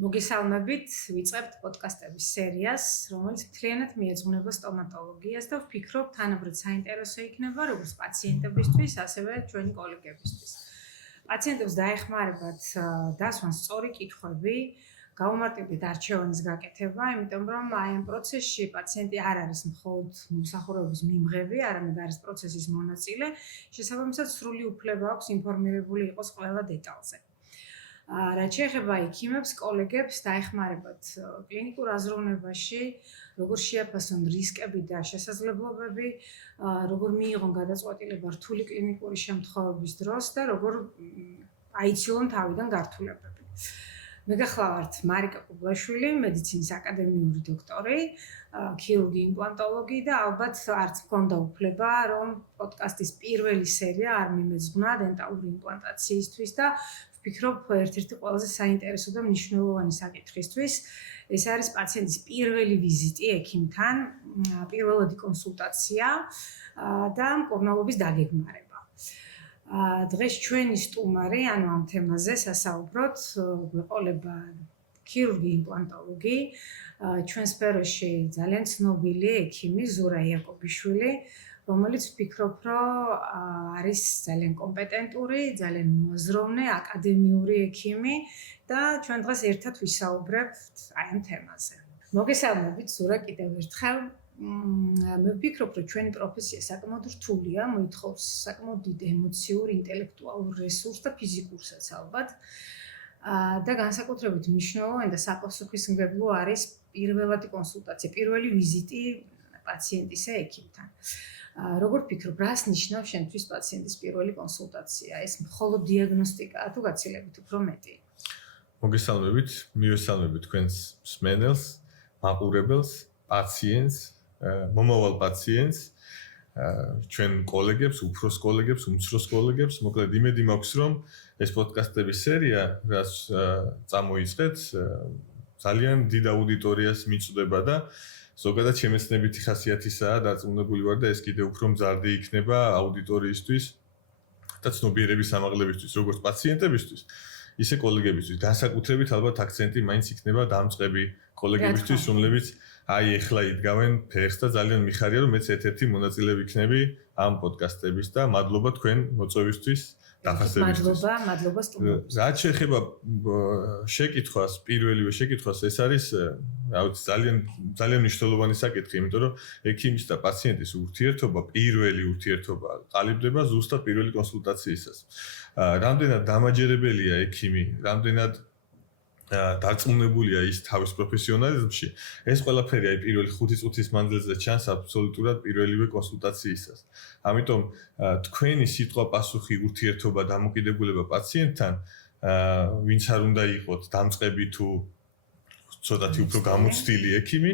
მოგესალმებით, ვიწყებთ პოდკასტების სერიას, რომელიც მთლიანად მიეძღვნება სტომატოლოგიას და ვფიქრობ, თანაბრად საინტერესო იქნება როგორც პაციენტებისთვის, ასევე ჩვენი კოლეგებისთვის. პაციენტებს დაეხმარებათ დასვან სწორი კითხვები, გაუმარტივდეთ არჩევანის გაკეთება, იმიტომ რომ აი ამ პროცესში პაციენტი არ არის მხოლოდ მომსახურების მიმღები, არამედ არის პროცესის მონაწილე, შესაბამისად სრული უფლება აქვს ინფორმირებული იყოს ყველა დეტალზე. რაც შეეხება ექიმებს, კოლეგებს დაეხმარებათ კლინიკურ აზროვნებაში, როგორ შეაფასონ რისკები და შესაძლებლობები, როგორ მიიღონ გადაწყვეტილება რთული კლინიკური შემთხვევების დროს და როგორ აიცილონ თავიდან გართულებები. მე გახლავართ მარიკა კუბლაშვილი, მედიცინის აკადემიური დოქტორი, ქირურგი, იმპლანტოლოგი და ალბათ არც მქონდა უფლება, რომ პოდკასტის პირველი სერია არ მიმეძღვნა დენტალური იმპლანტაციისთვის და ვფიქრობ, ერთ-ერთი ყველაზე საინტერესო და მნიშვნელოვანი საკითხისთვის ეს არის პაციენტის პირველი ვიზიტი ექიმთან, პირველადი კონსულტაცია და მკურნალობის დაგეგმარება. დღეს ჩვენი სტუმარი, ანუ ამ თემაზე სასაუბროთ, გვეყოლება ქირურგი იმპლანტოლოგი, ჩვენ სფეროში ძალიან ცნობილი ექიმი ზურა იაკობიშვილი, რომელიც ვფიქრობ, რომ არის ძალიან კომპეტენტური, ძალიან მოაზროვნე, აკადემიური ექიმი და ჩვენ დღეს ერთად ვისაუბრებთ აი ამ თემაზე. მოგესალმებით ზურა კიდევ ერთხელ. მე ვფიქრობ, რომ ჩვენი პროფესია საკმაოდ რთულია, მოითხოვს საკმაოდ დიდ ემოციურ, ინტელექტუალურ რესურსს და ფიზიკურსაც ალბათ. და განსაკუთრებით მნიშვნელოვანი და საპასუხისმგებლო არის პირველადი კონსულტაცია, პირველი ვიზიტი პაციენტისა ექიმთან. როგორ ფიქრობ, რას ნიშნავს შენთვის პაციენტის პირველი კონსულტაცია? ეს მხოლოდ დიაგნოსტიკაა თუ გაცილებით უფრო მეტი? მოგესალმებით, მივესალმებით თქვენს მსმენელს, მაყურებელს, პაციენტს, მომავალ პაციენტს, ჩვენ კოლეგებს, უფროს კოლეგებს, უმცროს კოლეგებს, მოკლედ იმედი მაქვს, რომ ეს პოდკასტების სერია, რაც წამოიწყეთ, ძალიან დიდ აუდიტორიას მიწვდება და ზოგადად შემეცნებითი ხასიათისაა დარწმუნებული ვარ და ეს კიდევ უფრო მზარდი იქნება აუდიტორიისთვის და ცნობიერების ამაღლებისთვის, როგორც პაციენტებისთვის, ისე კოლეგებისთვის. განსაკუთრებით ალბათ აქცენტი მაინც იქნება დამწყები კოლეგებისთვის, რომლებიც აი ეხლა იდგავენ ფეხს და ძალიან მიხარია, რომ მეც ერთ-ერთი მონაწილე ვიქნები ამ პოდკასტების და მადლობა თქვენ მოწვევისთვის. მადლობა სტუმრებს. რაც შეეხება შეკითხვას, პირველივე შეკითხვას, ეს არის ძალიან მნიშვნელოვანი საკითხი, იმიტომ რომ ექიმის და პაციენტის ურთიერთობა, პირველი ურთიერთობა ყალიბდება ზუსტად პირველი კონსულტაციისას. რამდენად დამაჯერებელია ექიმი, რამდენად დარწმუნებულია ის თავის პროფესიონალიზმში, ეს ყველაფერი აი პირველი 5 წუთის მანძილზე ჩანს აბსოლუტურად პირველივე კონსულტაციისას. ამიტომ თქვენი სიტყვა-პასუხი, ურთიერთობა, დამოკიდებულება პაციენტთან, ვინც არ უნდა იყოთ დამწყები თუ ცოტათი უფრო გამოცდილი ექიმი,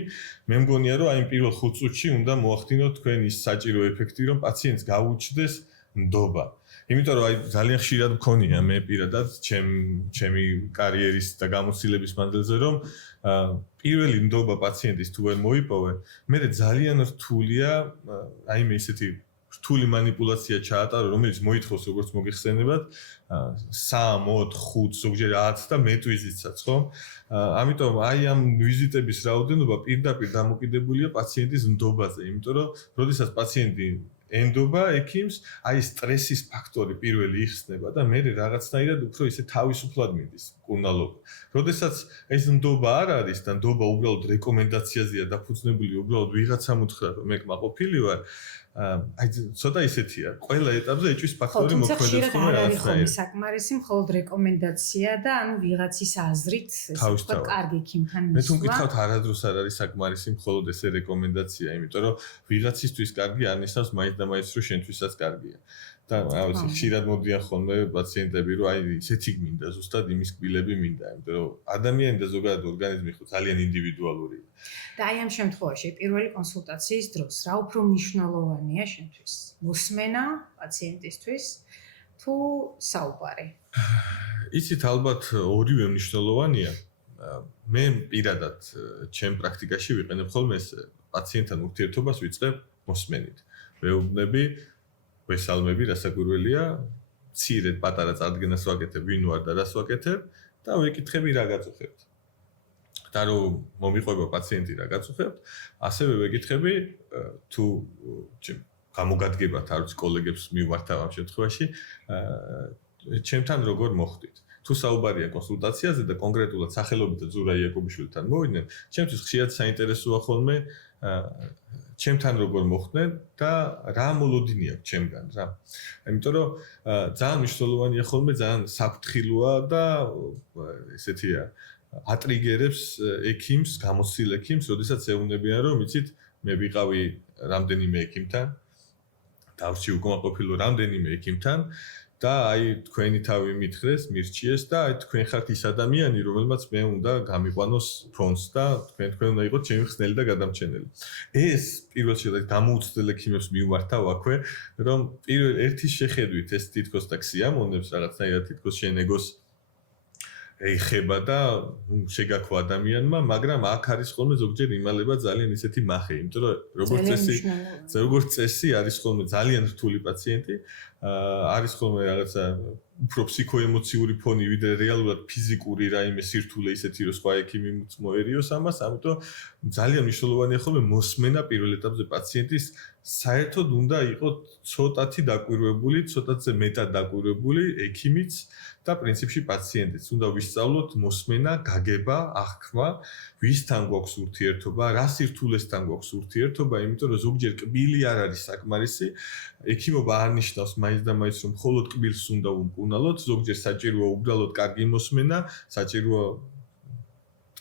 მე მგონია, რომ აი პირველ 5 წუთში უნდა მოახდინოთ თქვენ ის საჭირო ეფექტი, რომ პაციენტს გაუჩნდეს ნდობა. იმიტომ რომ აი ძალიან ხშირად მქონია მე პირადად ჩემი კარიერის და გამოცდილების მანძილზე რომ პირველი ნდობა პაციენტის თუ ვერ მოიპოვე, მე ძალიან რთულია აი მე ისეთი რთული манипуляცია ჩაატარო, რომელიც მოითხოვს როგორც მოგიხსენებათ 3, 4, 5, ზოგჯერ 10 და მეტ ვიზიტსაც, ხო? ამიტომ აი ამ ვიზიტების რაოდენობა პირდაპირ დამოკიდებულია პაციენტის ნდობაზე, იმიტომ რომ როდესაც პაციენტი ენდობა ექიმს, აი სტრესის ფაქტორი პირველი იხსნება და მე რაღაცნაირად უფრო ისე თავისუფლად მიდის მკურნალობა. როდესაც ეს ნდობა არ არის და ნდობა უბრალოდ რეკომენდაციაზეა დაფუძნებული, უბრალოდ ვიღაცამ უთხრა რომ მე კმაყოფილი ვარ, აი ცოტა ისეთია. ყველა ეტაპზე ეჭვის ფაქტორი მოქმედებს ხოლმე რაღაცნაირად. საკმარისი მხოლოდ რეკომენდაცია და ანუ ვიღაცის აზრით, ესე ვთქვათ, კარგი ექიმთან მისვლა. მე თუ მკითხავთ, არადროს არ არის საკმარისი მხოლოდ ესე რეკომენდაცია, იმიტომ რომ ვიღაცისთვის კარგი არ ნიშნავს მაინც და მაინც რომ შენთვისაც კარგია. და ავიცი, ხშირად მოდიან ხოლმე პაციენტები, რომ აი ისეთი გმინდა, ზუსტად იმის კბილები მინდა, იმიტომ რომ ადამიანი და ზოგადად ორგანიზმი ხო ძალიან ინდივიდუალურია. და აი ამ შემთხვევაში პირველი კონსულტაციის დროს რა უფრო მნიშვნელოვანია შენთვის? მოსმენა პაციენტისთვის თუ საუბარი? იცით, ალბათ ორივე მნიშვნელოვანია. მე პირადად ჩემ პრაქტიკაში ვიყენებ ხოლმე ეს პაციენტთან ურთიერთობას ვიწყებ მოსმენით. ვეუბნები ვესალმები, რასაკვირველია, მცირედ პატარა წარდგენას ვაკეთებ, ვინ ვარ და რას ვაკეთებ და ვეკითხები რა გაწუხებთ. და რომ მომიყვება პაციენტი რა გაწუხებთ, ასევე ვეკითხები თუ გამოგადგებათ არ ვიცი კოლეგებს მივმართავ ამ შემთხვევაში ჩემთან როგორ მოხდით. თუ საუბარია კონსულტაციაზე და კონკრეტულად სახელობით ზურა იაკობიშვილთან მოვიდნენ, ჩემთვის ხშირად საინტერესოა ხოლმე ჩემთან როგორ მოხდნენ და რა მოლოდინი აქვს ჩემგან რა. იმიტომ რომ ძალიან მნიშვნელოვანია ხოლმე, ძალიან საფრთხილოა და ესეთია ატრიგერებს ექიმს, გამოცდილ ექიმს, როდესაც ეუბნებიან რომ იცით მე ვიყავი რამდენიმე ექიმთან, თავში უკმაყოფილო რამდენიმე ექიმთან და აი თქვენი თავი მითხრეს, მირჩიეს და აი თქვენ ხართ ის ადამიანი, რომელმაც მე უნდა გამიყვანოს ფრონტს და თქვენ უნდა იყოთ ჩემი ხსნელი და გადამჩენელი. ეს პირველ რიგში გამოუცდელ ექიმებს მივმართავ აქვე, რომ პირველ ერთის შეხედვით ეს თითქოს და ქსიამონებს რაღაცნაირად თითქოს შენ ეგოს ეხება და შეგაქვა ადამიანმა, მაგრამ აქ არის ხოლმე ზოგჯერ იმალება ძალიან ისეთი მახე, იმიტომ რომ როგორც წესი არის ხოლმე ძალიან რთული პაციენტი, არის ხოლმე რაღაცა უფრო ფსიქოემოციური ფონი, ვიდრე რეალურად ფიზიკური რაიმე სირთულე ისეთი რომ სხვა ექიმი მოერიოს ამას, ამიტომ ძალიან მნიშვნელოვანია ხოლმე მოსმენა პირველ ეტაპზე პაციენტის საერთოდ უნდა იყოს ცოტათი დაკვირვებული, ცოტათზე მეტად დაკვირვებული ექიმიც და პრინციპში პაციენტიც. უნდა ვისწავლოთ მოსმენა, გაგება, აღქმა, ვისთან გვაქვს ურთიერთობა, რა სირთულესთან გვაქვს ურთიერთობა, იმიტომ რომ ზოგჯერ კბილი არ არის საკმარისი. ექიმობა არ ნიშნავს მაინც და მაინც რომ მხოლოდ კბილს უნდა ვუმკუნალოთ, ზოგჯერ საჭიროა უბრალოდ კარგი მოსმენა, საჭიროა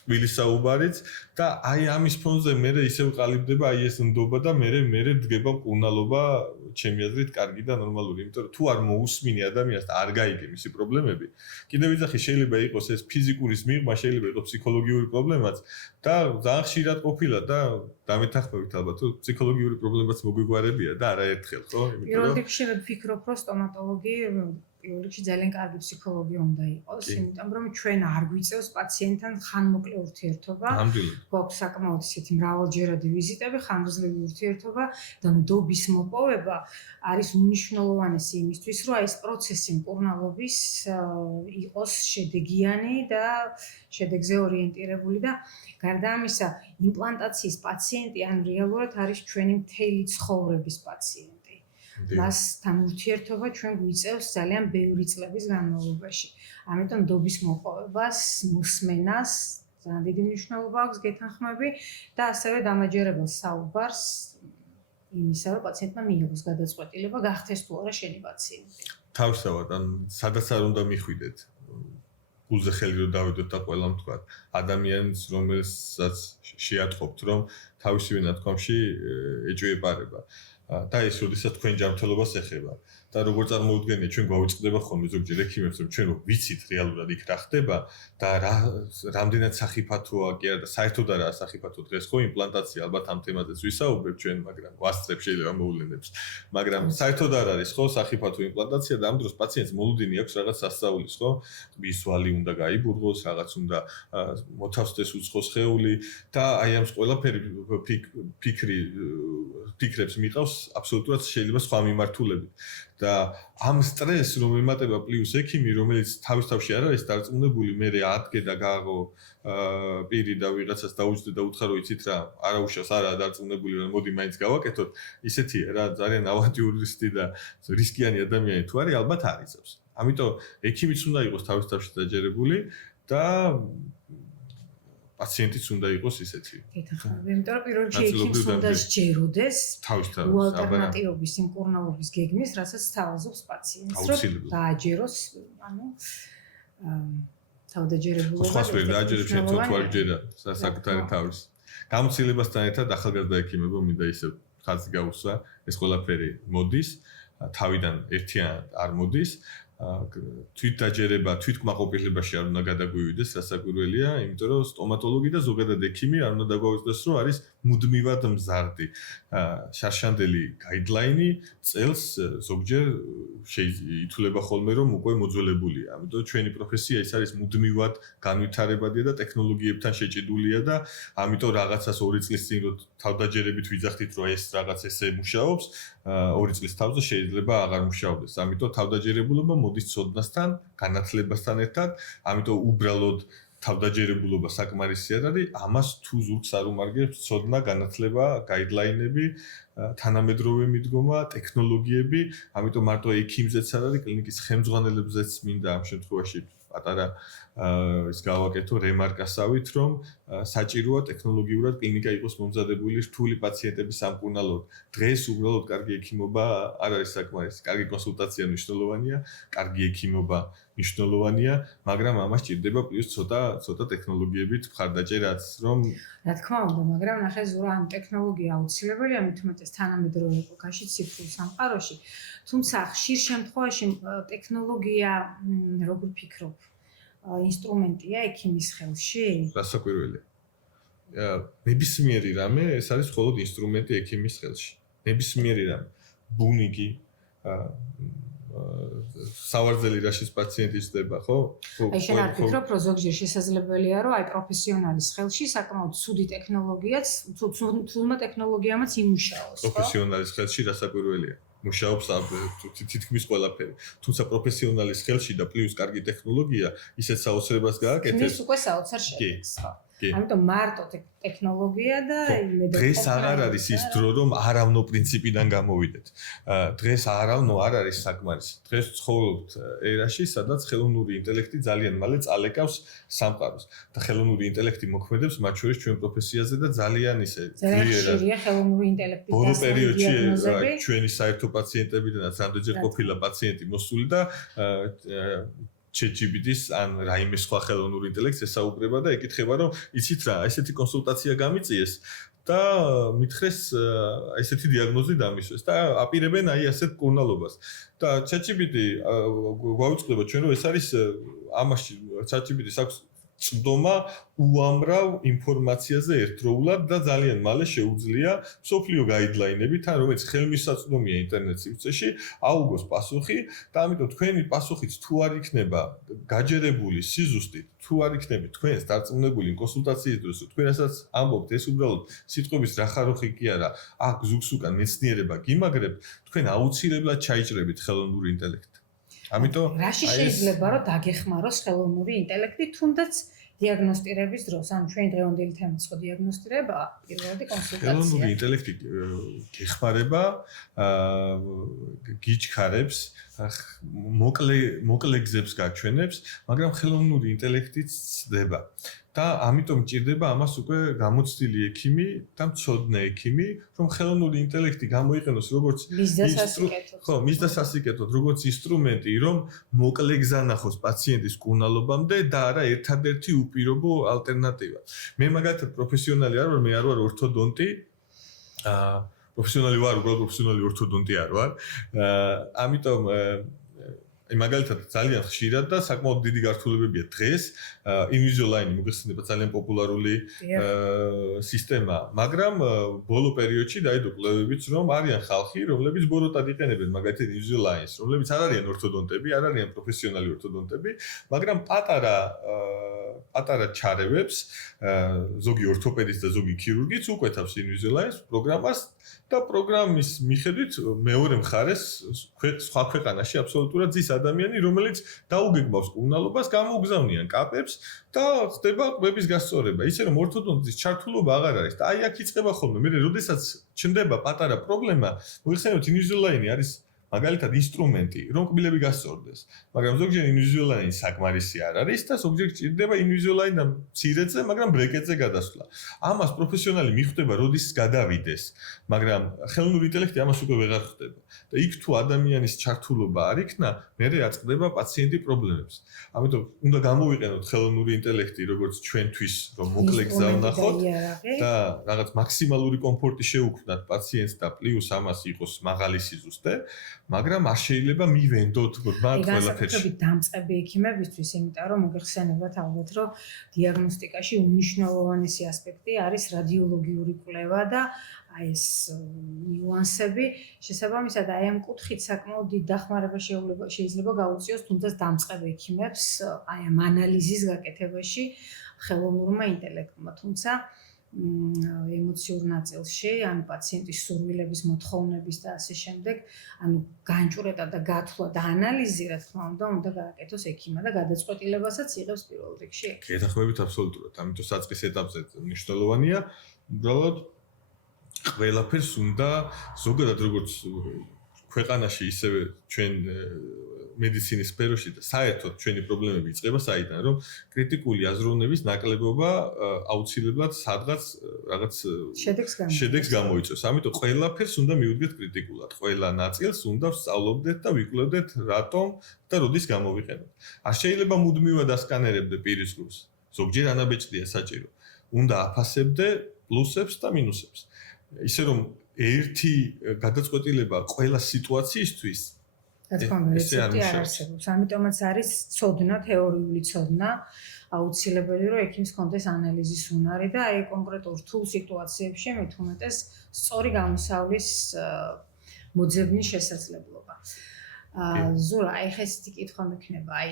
კბილის საუბარიც და აი ამის ფონზე მე ისევ ყალიბდება აი ეს ნდობა და მე დგება მკურნალობა ჩემი აზრით კარგი და ნორმალური, იმიტომ რომ თუ არ მოусმინი ადამიანს და არ გაიგე მისი პრობლემები, კიდევ ვიძახი შეიძლება იყოს ეს ფიზიკური მიღმა, შეიძლება იყოს ფსიქოლოგიური პრობლემაც და ძალიან ხშირად ყოფილა და დამეთანხმებით ალბათ თუ ფსიქოლოგიური პრობლემაც მოგვიგვარებია და არაერთხელ, ხო? პირველ რიგში ვფიქრობ, რომ სტომატოლოგი პირველ რიგში ძალიან კარგი ფსიქოლოგი უნდა იყოს, იმიტომ რომ ჩვენ არ გვიწევს პაციენტთან ხანმოკლე ურთიერთობა. გვაქვს საკმაოდ ისეთი მრავალჯერადი ვიზიტები, ხანგრძლივი ურთიერთობა და ნდობის მოპოვება არის უნიშნულოვანესი იმისთვის, რომ ეს პროცესი მკურნალობის იყოს შედეგიანი და შედეგზე ორიენტირებული და გარდა ამისა, იმპლანტაციის პაციენტი ან რეალურად არის ჩვენი მთელი ცხოვრების პაციენტი. მასთან ურთიერთობა ჩვენ გვიწევს ძალიან ბევრი წლების განმავლობაში. ამიტომ ნდობის მოპოვებას, მოსმენას ძალიან დიდი მნიშვნელობა აქვს გეთანხმები და ასევე დამაჯერებელ საუბარს იმისა, რომ პაციენტმა მიიღოს გადაწყვეტილება, გახდეს თუ არა შენი პაციენტი. თავისთავად, ან სადაც არ უნდა მიხვიდეთ. გულზე ხელი რომ დავედოთ და ყველამ თქვა ადამიანს რომელსაც შეატყობთ რომ თავისივე ნათქვამში ეჭვიებარება და ეს როდესაც თქვენ ჯანმრთელობას ეხება და როგორ წარმოუდგენია ჩვენ გვაუწყდება ხოლმე ზოგჯერ ექიმებს რომ ჩვენ ვიცით რეალურად იქ რა ხდება და რამდენად სახიფათოა კი არა და საერთოდ არაა სახიფათო დღეს ხო იმპლანტაცია ალბათ ამ თემაზეც ვისაუბრებ ჩვენ მაგრამ ვასწრებ შეიძლება მოვლენებს მაგრამ საერთოდ არ არის ხო სახიფათო იმპლანტაცია და ამ დროს პაციენტს მოლოდინი აქვს რაღაც სასწაულის ხო ტბის ვალი უნდა გაიბურღოს რაღაც უნდა მოთავსდეს უცხო სხეული და აი ამს ყველაფერი ფიქრებს მიყავს აბსოლუტურად შეიძლება სხვა მიმართულებით და ამ სტრესს რომ ემატება პლუს ექიმი რომელიც თავისთავში არ არის დარწმუნებული მე ადგე და გააღო პირი და ვიღაცას დაუჯდე და უთხრა რომ იცით რა არაუშავს არაა დარწმუნებული რომ მოდი მაინც გავაკეთოთ ისეთია რა ძალიან ავანტიურისტი და რისკიანი ადამიანი თუ არის ალბათ არიწევს ამიტომ ექიმიც უნდა იყოს თავისთავში დაჯერებული და პაციენტიც უნდა იყოს ისეთი. გეთანხმები, იმიტომ რომ პირველ რიგში ექიმს უნდა სჯეროდეს ალტერნატივების იმკურნალობის გეგმის, რასაც თავაზობს პაციენტს, რომ დააჯეროს, ანუ თავდაჯერებულობა. სხვა სფერო დააჯერებს შენ თუ არ გჯერა საკუთარი თავის. გამოცდილებასთან ერთად ახალგაზრდა ექიმებო მინდა ისევ ხაზი გაუსვა, ეს ყველაფერი მოდის, თავიდან ერთიან არ მოდის. თვითდაჯერება, თვითკმაყოფილებაში არ უნდა გადაგვივიდეს, რასაკვირველია, იმიტომ რომ სტომატოლოგი და ზოგადად ექიმი არ უნდა დაგვაუწყდეს, რომ არის მუდმივად მზარდი. შარშანდელი გაიდლაინი წელს ზოგჯერ ითვლება ხოლმე, რომ უკვე მოძველებულია. ამიტომ ჩვენი პროფესია ის არის მუდმივად განვითარებადია და ტექნოლოგიებთან შეჭიდულია და ამიტომ რაღაცას 2 წლის წინ რო თავდაჯერებით ვიძახდით, რომ ეს რაღაც ესე მუშაობს, 2 წლის თავზე შეიძლება აღარ მუშაობდეს. ამიტომ თავდაჯერებულობა მოდის ცოდნასთან, განათლებასთან ერთად, ამიტომ უბრალოდ თავდაჯერებულობა საკმარისი არ არის, ამას თუ ზურგს არ უმარგებს ცოდნა, განათლება, გაიდლაინები, თანამედროვე მიდგომა, ტექნოლოგიები, ამიტომ მარტო ექიმზეც არ არის, კლინიკის ხელმძღვანელებზეც მინდა ამ შემთხვევაში პატარა ის გავაკეთო რემარკასავით, რომ საჭიროა ტექნოლოგიურად კლინიკა იყოს მომზადებული რთული პაციენტების სამკურნალოდ. დღეს უბრალოდ კარგი ექიმობა არ არის საკმარისი. კარგი კონსულტაცია მნიშვნელოვანია, კარგი ექიმობა მნიშვნელოვანია, მაგრამ ამას ჭირდება პლუს ცოტა ტექნოლოგიებით მხარდაჭერაც, რომ რა თქმა უნდა, მაგრამ ნახე ზურა ამ ტექნოლოგია აუცილებელია მით უმეტეს თანამედროვე ეპოქაში, ციფრულ სამყაროში. თუმცა ხშირ შემთხვევაში ტექნოლოგია როგორ ფიქრობ, ინსტრუმენტია ექიმის ხელში? რასაკვირველია. ნებისმიერი რამე ეს არის მხოლოდ ინსტრუმენტი ექიმის ხელში. ნებისმიერი რამე. ბუნიკი სავარძელი რაშიც პაციენტი ხდება, ხო? აი შენ არ ფიქრობ, რომ ზოგჯერ შესაძლებელია, რომ აი პროფესიონალის ხელში საკმაოდ ცუდი ტექნოლოგიაც, ცუდმა ტექნოლოგიამაც იმუშაოს, ხო? პროფესიონალის ხელში რასაკვირველია. მუშაობს თითქმის ყველაფერი. თუმცა პროფესიონალის ხელში და პლუს კარგი ტექნოლოგია ისეთ საოცრებას გააკეთებს. ის უკვე საოცარ შედეგს, ხო? კი. ამიტომ მარტო ტექნოლოგია და იმედო. დღეს აღარ არის ის დრო, რომ არავნო პრინციპიდან გამოვიდეთ. დღეს არავნო არ არის საკმარისი. დღეს ცხოვრობთ ერაში, სადაც ხელოვნური ინტელექტი ძალიან მალე წალეკავს სამყაროს. და ხელოვნური ინტელექტი მოქმედებს მათ შორის ჩვენ პროფესიაზე და ძალიან ისე ძლიერად. ხელოვნური ინტელექტი ბოლო პერიოდში ჩვენი საერთო პაციენტებიდანაც რამდენჯერ ყოფილა პაციენტი მოსული და ChatGPT-ს ან რაიმე სხვა ხელოვნური ინტელექტს ესაუბრება და ეკითხება, რომ იცით რა, ესეთი კონსულტაცია გამიწიეს და მითხრეს ესეთი დიაგნოზი დამისვეს და აპირებენ აი ასეთ კურნალობას. და ChatGPT გვაუწყდება ჩვენ, რომ ეს არის ამაში ChatGPT-ს აქვს წვდომა უამრავ ინფორმაციაზე ერთდროულად და ძალიან მალე შეუძლია სოფლიო გაიდლაინებით, ან რომელიც ხელმისაწვდომია ინტერნეტ სივრცეში, აუგოს პასუხი და ამიტომ თქვენი პასუხიც თუ არ იქნება გაჯერებული სიზუსტით, თუ არ იქნება თქვენს დარწმუნებული კონსულტაციის დროს, თქვენასაც ამბობთ ეს უბრალოდ სიტყვების რახაროხი კი არა, აქ ზუგს უკან მეცნიერება გიმაგრებთ, თქვენ აუცილებლად ჩაიჭრებით ხელოვნური ინტელექტი. ამიტომ რაში შეიძლება რომ დაგეხმაროს ხელოვნური ინტელექტი თუნდაც დიაგნოსტირების დროს, ანუ ჩვენ დღევანდელი თემაც ხო დიაგნოსტირება, პირველადი კონსულტაცია. ხელოვნური ინტელექტი გეხმარება, გიჩქარებს, მოკლე გზებს გაჩვენებს, მაგრამ ხელოვნური ინტელექტიც ცდება. და ამიტომ ჭირდება ამას უკვე გამოცდილი ექიმი და მცოდნე ექიმი, რომ ხელოვნური ინტელექტი გამოიყენოს როგორც მისდასასიკეთოდ, როგორც ინსტრუმენტი, რომ მოკლე გზა ნახოს პაციენტის კურნალობამდე და არა ერთადერთი უპირობო ალტერნატივა. მე მაგალითად პროფესიონალი არ ვარ, მე არ ვარ ორთოდონტი. პროფესიონალი ვარ, უბრალოდ პროფესიონალი ორთოდონტი არ ვარ. ამიტომ აი მაგალითად ძალიან ხშირად და საკმაოდ დიდი გართულებებია დღეს Invisalign მოგეხსენება ძალიან პოპულარული სისტემა, მაგრამ ბოლო პერიოდში დაიდო კვლევებიც, რომ არიან ხალხი, რომლებიც ბოროტად იყენებენ მაგალითად Invisalign-ს, რომლებიც არ არიან ორთოდონტები, არ არიან პროფესიონალი ორთოდონტები, მაგრამ პატარა ჩარევებს ზოგი ორთოპედის და ზოგი ქირურგიც უკვეთავს Invisalign-ს პროგრამას და პროგრამის მიხედვით მეორე მხარეს სხვა ქვეყანაში აბსოლუტურად ზის ადამიანი, რომელიც დაუგეგმავს კურნალობას, გამოუგზავნიან კაპებს და ხდება ყბების გასწორება. ისე რომ ორთოდონტის ჩართულობა აღარ არის და აი აქ იწყება ხოლმე. მე როდესაც ჩნდება პატარა პრობლემა, მოიხსენებთ Invisalign არის მაგალითად ინსტრუმენტი, რომ კბილები გასწორდეს. მაგრამ ზოგჯერ Invisalign საკმარისი არ არის და ზოგჯერ ჭირდება Invisalign და მცირეზე, მაგრამ ბრეკეტზე გადასვლა. ამას პროფესიონალი მიხვდება, როდის გადავიდეს, მაგრამ ხელოვნური ინტელექტი ამას უკვე ვეღარ ხდება. და იქ თუ ადამიანის ჩართულობა არ იქნა, მერე აწყდება პაციენტი პრობლემებს. ამიტომ უნდა გამოვიყენოთ ხელოვნური ინტელექტი, როგორც ჩვენთვის, რომ მოკლე გზა ვნახოთ და რაღაც მაქსიმალური კომფორტი შეუქმნათ პაციენტს და პლუს ამას იყოს მაღალი სიზუსტე. მაგრამ არ შეიძლება მივენდოთ მათ ყველაფერში. ეს დამწყები ექიმებისთვის, იმიტომ რომ მოგეხსენებათ ალბათ, რომ დიაგნოსტიკაში უმნიშვნელოვანესი ასპექტი არის რადიოლოგიური კვლევა და აი ეს ნიუანსები, შესაბამისად აი ამ კუთხით საკმაოდ დიდ დახმარება შეიძლება გაუწიოს თუნდაც დამწყებ ექიმებს აი ამ ანალიზის გაკეთებაში ხელოვნურმა ინტელექტმა, თუმცა ემოციურ ნაწილში, ანუ პაციენტის სურვილების, მოთხოვნების და ასე შემდეგ, ანუ განჭურეტა და გათვლა და ანალიზი, რა თქმა უნდა გააკეთოს ექიმმა და გადაწყვეტილებასაც იღებს პირველ რიგში. გეთანხმებით აბსოლუტურად. ამიტომ საწყის ეტაპზე მნიშვნელოვანია უბრალოდ ყველაფერს უნდა ზოგადად როგორც ქვეყანაში ისევე ჩვენ მედიცინის სფეროში და საერთოდ ჩვენი პრობლემები იწყება საიდან რომ კრიტიკული აზროვნების ნაკლებობა აუცილებლად სადღაც რაღაც შედეგს გამოიწვევს. ამიტომ ყველაფერს უნდა მივუდგეთ კრიტიკულად. ყველა ნაწილს უნდა ვსწავლობდეთ და ვიკვლევდეთ რატომ და როდის გამოვიყენოთ. არ შეიძლება მუდმივად ასკანერებდე პირის გულს. ზოგჯერ ანაბეჭდია საჭირო. უნდა აფასებდე პლუსებს და მინუსებს. ისე რომ ერთი გადაწყვეტილება ყველა სიტუაციისთვის რა თქმა უნდა, რეცეპტი არ არსებობს. ამიტომაც არის ცოდნა, თეორიული ცოდნა, აუცილებელი რომ ექიმს კონდეს ანალიზის უნარი და აი კონკრეტულ რთულ სიტუაციებში მით უმეტეს სწორი გამოსავლის მოძებნის შესაძლებლობა. ზურა, აი ესეთი კითხვა მექნება, აი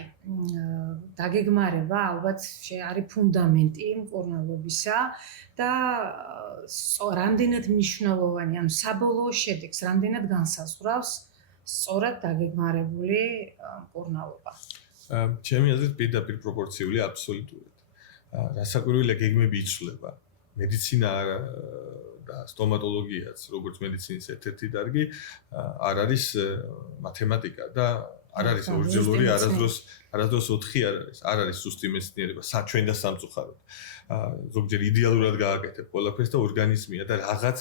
დაგეგმარება ალბათ არის ფუნდამენტი მკურნალობისა და რამდენად მნიშვნელოვანი, ანუ საბოლოო შედეგს რამდენად განსაზღვრავს სწორად დაგეგმარებული მკურნალობა. ჩემი აზრით პირდაპირ პროპორციული აბსოლუტურად. რასაკვირველია გეგმები იცვლება. მედიცინა და სტომატოლოგიაც, როგორც მედიცინის ერთ-ერთი დარგი, არ არის მათემატიკა და არ არის ორჯერული, არასდროს 4 არ არის სუსტი მეცნიერება, ჩვენ და სამწუხაროდ. ზოგჯერ იდეალურად გააკეთებ ყველაფერს და ორგანიზმია და რაღაც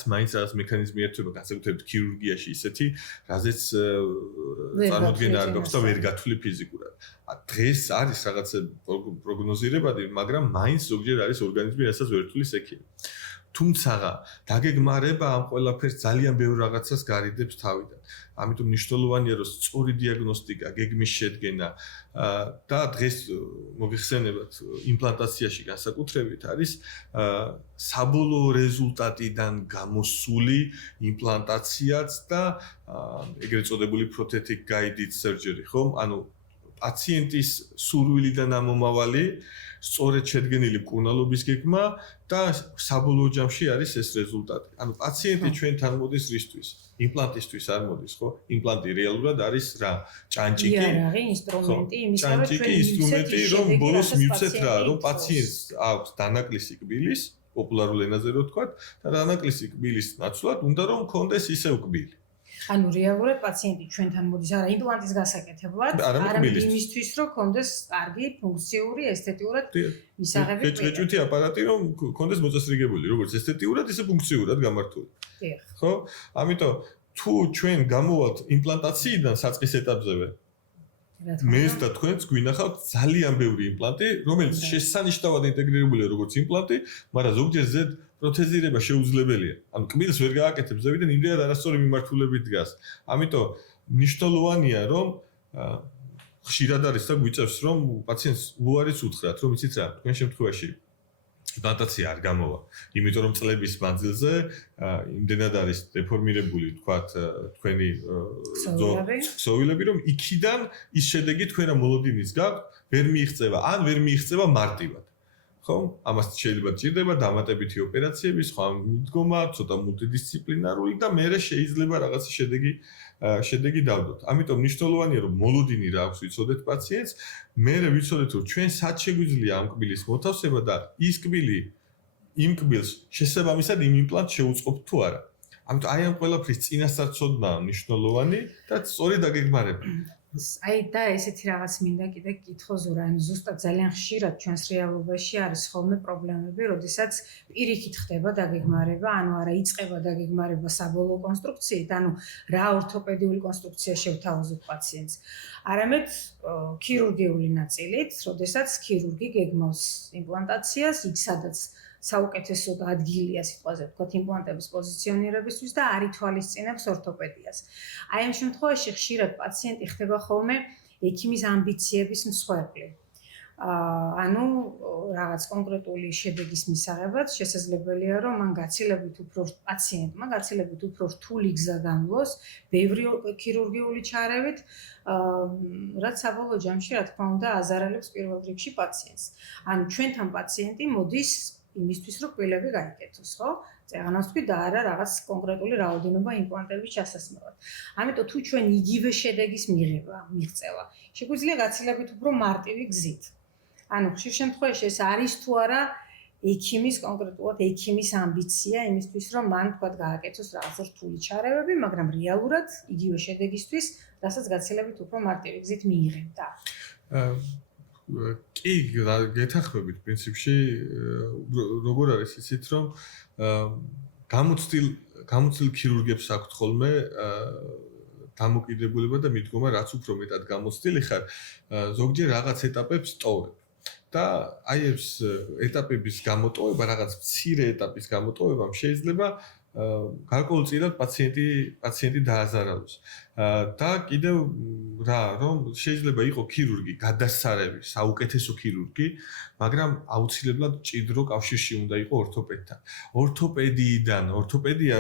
მექანიზმი ერთვება, განსაკუთრებით ქირურგიაში ისეთი, რაზეც წარმოდგენა არ გაქვს და ვერ გათვლი ფიზიკურად. დღეს არის რაღაც პროგნოზირებადი, მაგრამ მაინც ზოგჯერ არის ორგანიზმი, რასაც ვერ თვლის ექიმი. თუმცა დაგეგმარება ამ ყველაფერს ძალიან ბევრ რაღაცას გარიდებს თავიდან. ამიტომ მნიშვნელოვანია რომ სწორი დიაგნოსტიკა, გეგმის შედგენა და დღეს მოგეხსენებათ იმპლანტაციაში განსაკუთრებით არის საბოლოო რეზულტატიდან გამოსული იმპლანტაციაც და ეგრეთ წოდებული prosthetic guided surgery, ხომ? ანუ პაციენტის სურვილიდან ამომავალი სწორედ შედგენილი მკურნალობის გეგმა და საბოლოო ჯამში არის ეს რეზულტატი. ანუ პაციენტი ჩვენთან მოდის რისთვის? იმპლანტისთვის არ მოდის, ხო? იმპლანტი რეალურად არის რა? ჭანჭიკი. იარაღი, ინსტრუმენტი, იმისა რომ ჭანჭიკი, ინსტრუმენტი, რომ ბოლოს მივცეთ რა, რომ პაციენტს აქვს დანაკლისი კბილის, პოპულარულ ენაზე რო ვთქვათ, და დანაკლისი კბილის ნაცვლად უნდა რომ მქონდეს ისევ კბილი. ანუ რეალურად პაციენტი ჩვენთან მოდის არა იმპლანტის გასაკეთებლად, არამედ იმისთვის, რომ კონდეს კარგი, ფუნქციური, ესთეტიურად მისაღები ეჭვეჭვითი აპარატი, რომ კონდეს მოწესრიგებული, როგორც ესთეტიურად, ისე ფუნქციურად გამართული. ხო? ამიტომ თუ ჩვენ გამოვალთ იმპლანტაციიდან საწყის ეტაპზევე, მეს და თქვენც გვინახავთ ძალიან ბევრი იმპლანტი, რომელიც შესანიშნავად ინტეგრირებულია როგორც იმპლანტი, მაგრამ ზოგჯერ ზედ პროთეზირება შეუძლებელია. ანუ კბილს ვერ გააკეთებ ზევიდან, იმდენად არასწორი მიმართულებით დგას. ამიტომ მნიშვნელოვანია, რომ ხშირად არის და გვიწევს, რომ პაციენტს უარიც უთხრათ, რომ იცით რა, თქვენ შემთხვევაში იმპლანტაცია არ გამოვა, იმიტომ რომ წლების მანძილზე იმდენად არის დეფორმირებული, თქვათ, თქვენი ქსოვილები, რომ იქიდან ის შედეგი თქვენ რა მოლოდინის გაქვთ, ვერ მიიღწევა, ან ვერ მიიღწევა მარტივად. ხო? ამას შეიძლება ჭირდება დამატებითი ოპერაციები, სხვა მიდგომა, ცოტა მულტიდისციპლინარული და მერე შეიძლება რაღაცა შედეგი დავდოთ. ამიტომ მნიშვნელოვანია რომ მოლოდინი რა აქვს ვიცოდეთ პაციენტს, მერე ვიცოდეთ რომ ჩვენ სად შეგვიძლია ამ კბილის მოთავსება და ის კბილი იმ კბილს შესაბამისად იმ იმპლანტს შეუწყობთ თუ არა. ამიტომ აი ამ ყველაფრის წინასწარცოდნაა მნიშვნელოვანი და სწორი დაგეგმარება. აი და ესეთი რაღაც მინდა კიდე გითხო ზურა, ანუ ზუსტად ძალიან ხშირად ჩვენს რეალობაში არის ხოლმე პრობლემები, როდესაც პირიქით ხდება დაგეგმარება, ანუ არა იწყება დაგეგმარება საბოლოო კონსტრუქციით, ანუ რა ორთოპედიული კონსტრუქცია შევთავაზოთ პაციენტს. არამედ ქირურგიული ნაწილით, როდესაც ქირურგი გეგმავს იმპლანტაციას, იქ სადაც საუკეთესო ადგილია სიტყვაზე ვთქვათ იმპლანტების პოზიციონირებისთვის და არ ითვალისწინებს ორთოპედიას. აი ამ შემთხვევაში ხშირად პაციენტი ხდება ხოლმე ექიმის ამბიციების მსხვერპლი. ანუ რაღაც კონკრეტული შედეგის მისაღებად შესაძლებელია რომ მან პაციენტმა გაცილებით უფრო რთული გზა განვლოს, ბევრი ქირურგიული ჩარევით, რაც საბოლოო ჯამში რა თქმა უნდა აზარალებს პირველ რიგში პაციენტს. ანუ ჩვენთან პაციენტი მოდის იმისთვის რომ კბილები გაიკეთოს, ხო? წეღანას თქვი და არა რაღაც კონკრეტული რაოდენობა იმპლანტების ჩასასმელად. ამიტომ თუ ჩვენ იგივე შედეგის მიღწევა, შეგვიძლია გაცილებით უფრო მარტივი გზით. ანუ ხშირ შემთხვევაში ეს არის თუ არა ექიმის კონკრეტულად ექიმის ამბიცია იმისთვის რომ მან თქვა გააკეთოს რაღაც რთული ჩარევები, მაგრამ რეალურად იგივე შედეგისთვის, რასაც გაცილებით უფრო მარტივი გზით მიიღებდა. კი, გეთახმებით პრინციპში როგორ არის იცით რომ გამოცდილ ქირურგებს აქვთ ხოლმე დამოკიდებულება და მიდგომა რაც უფრო მეტად გამოცდილი ხარ, ზოგჯერ რაღაც ეტაპებს ტოვებ. და აი ეს ეტაპების გამოტოვება, რაღაც მცირე ეტაპის გამოტოვებამ შეიძლება გარკვეულწილად პაციენტი დააზარალოს. და კიდევ რა, რომ შეიძლება იყოს ქირურგი, გადასარევი, საუკეთესო ქირურგი, მაგრამ აუცილებლად ჭიდრო კავშირში უნდა იყოს ორთოპედთან. ორთოპედია,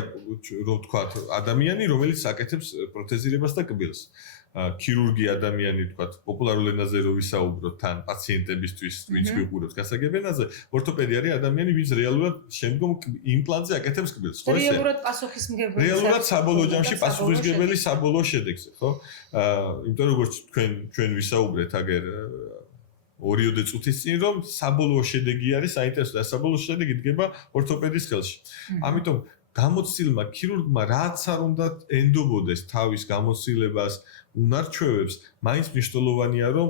რო ვთქვათ, ადამიანი, რომელიც აკეთებს პროთეზირებას და კბილს. ქირურგი ადამიანი თქვათ, პოპულარულ ენაზე რო ვისაუბროთ თან პაციენტებისთვის, ვინც ვიყურებთ გასაგებ ენაზე, ორთოპედი არის ადამიანი, ვინც რეალურად შემდგომ იმპლანტზე აკეთებს კბილს, ხო ესე? რეალურად პასუხისმგებელი. რეალურად საბოლოო ჯამში პასუხისმგებელი საბოლოო შედეგზე, ხო? იმიტომ როგორც ჩვენ ვისაუბრეთ აგერ 2 წუთის წინ, რომ საბოლოო შედეგი არის საინტერესო და საბოლოო შედეგი დგება ორთოპედის ხელში. ამიტომ გამოცდილმა ქირურგმა რაც არ უნდა ენდობოდეს თავის გამოცდილებას, უნარჩვევებს, მაინც მნიშვნელოვანია, რომ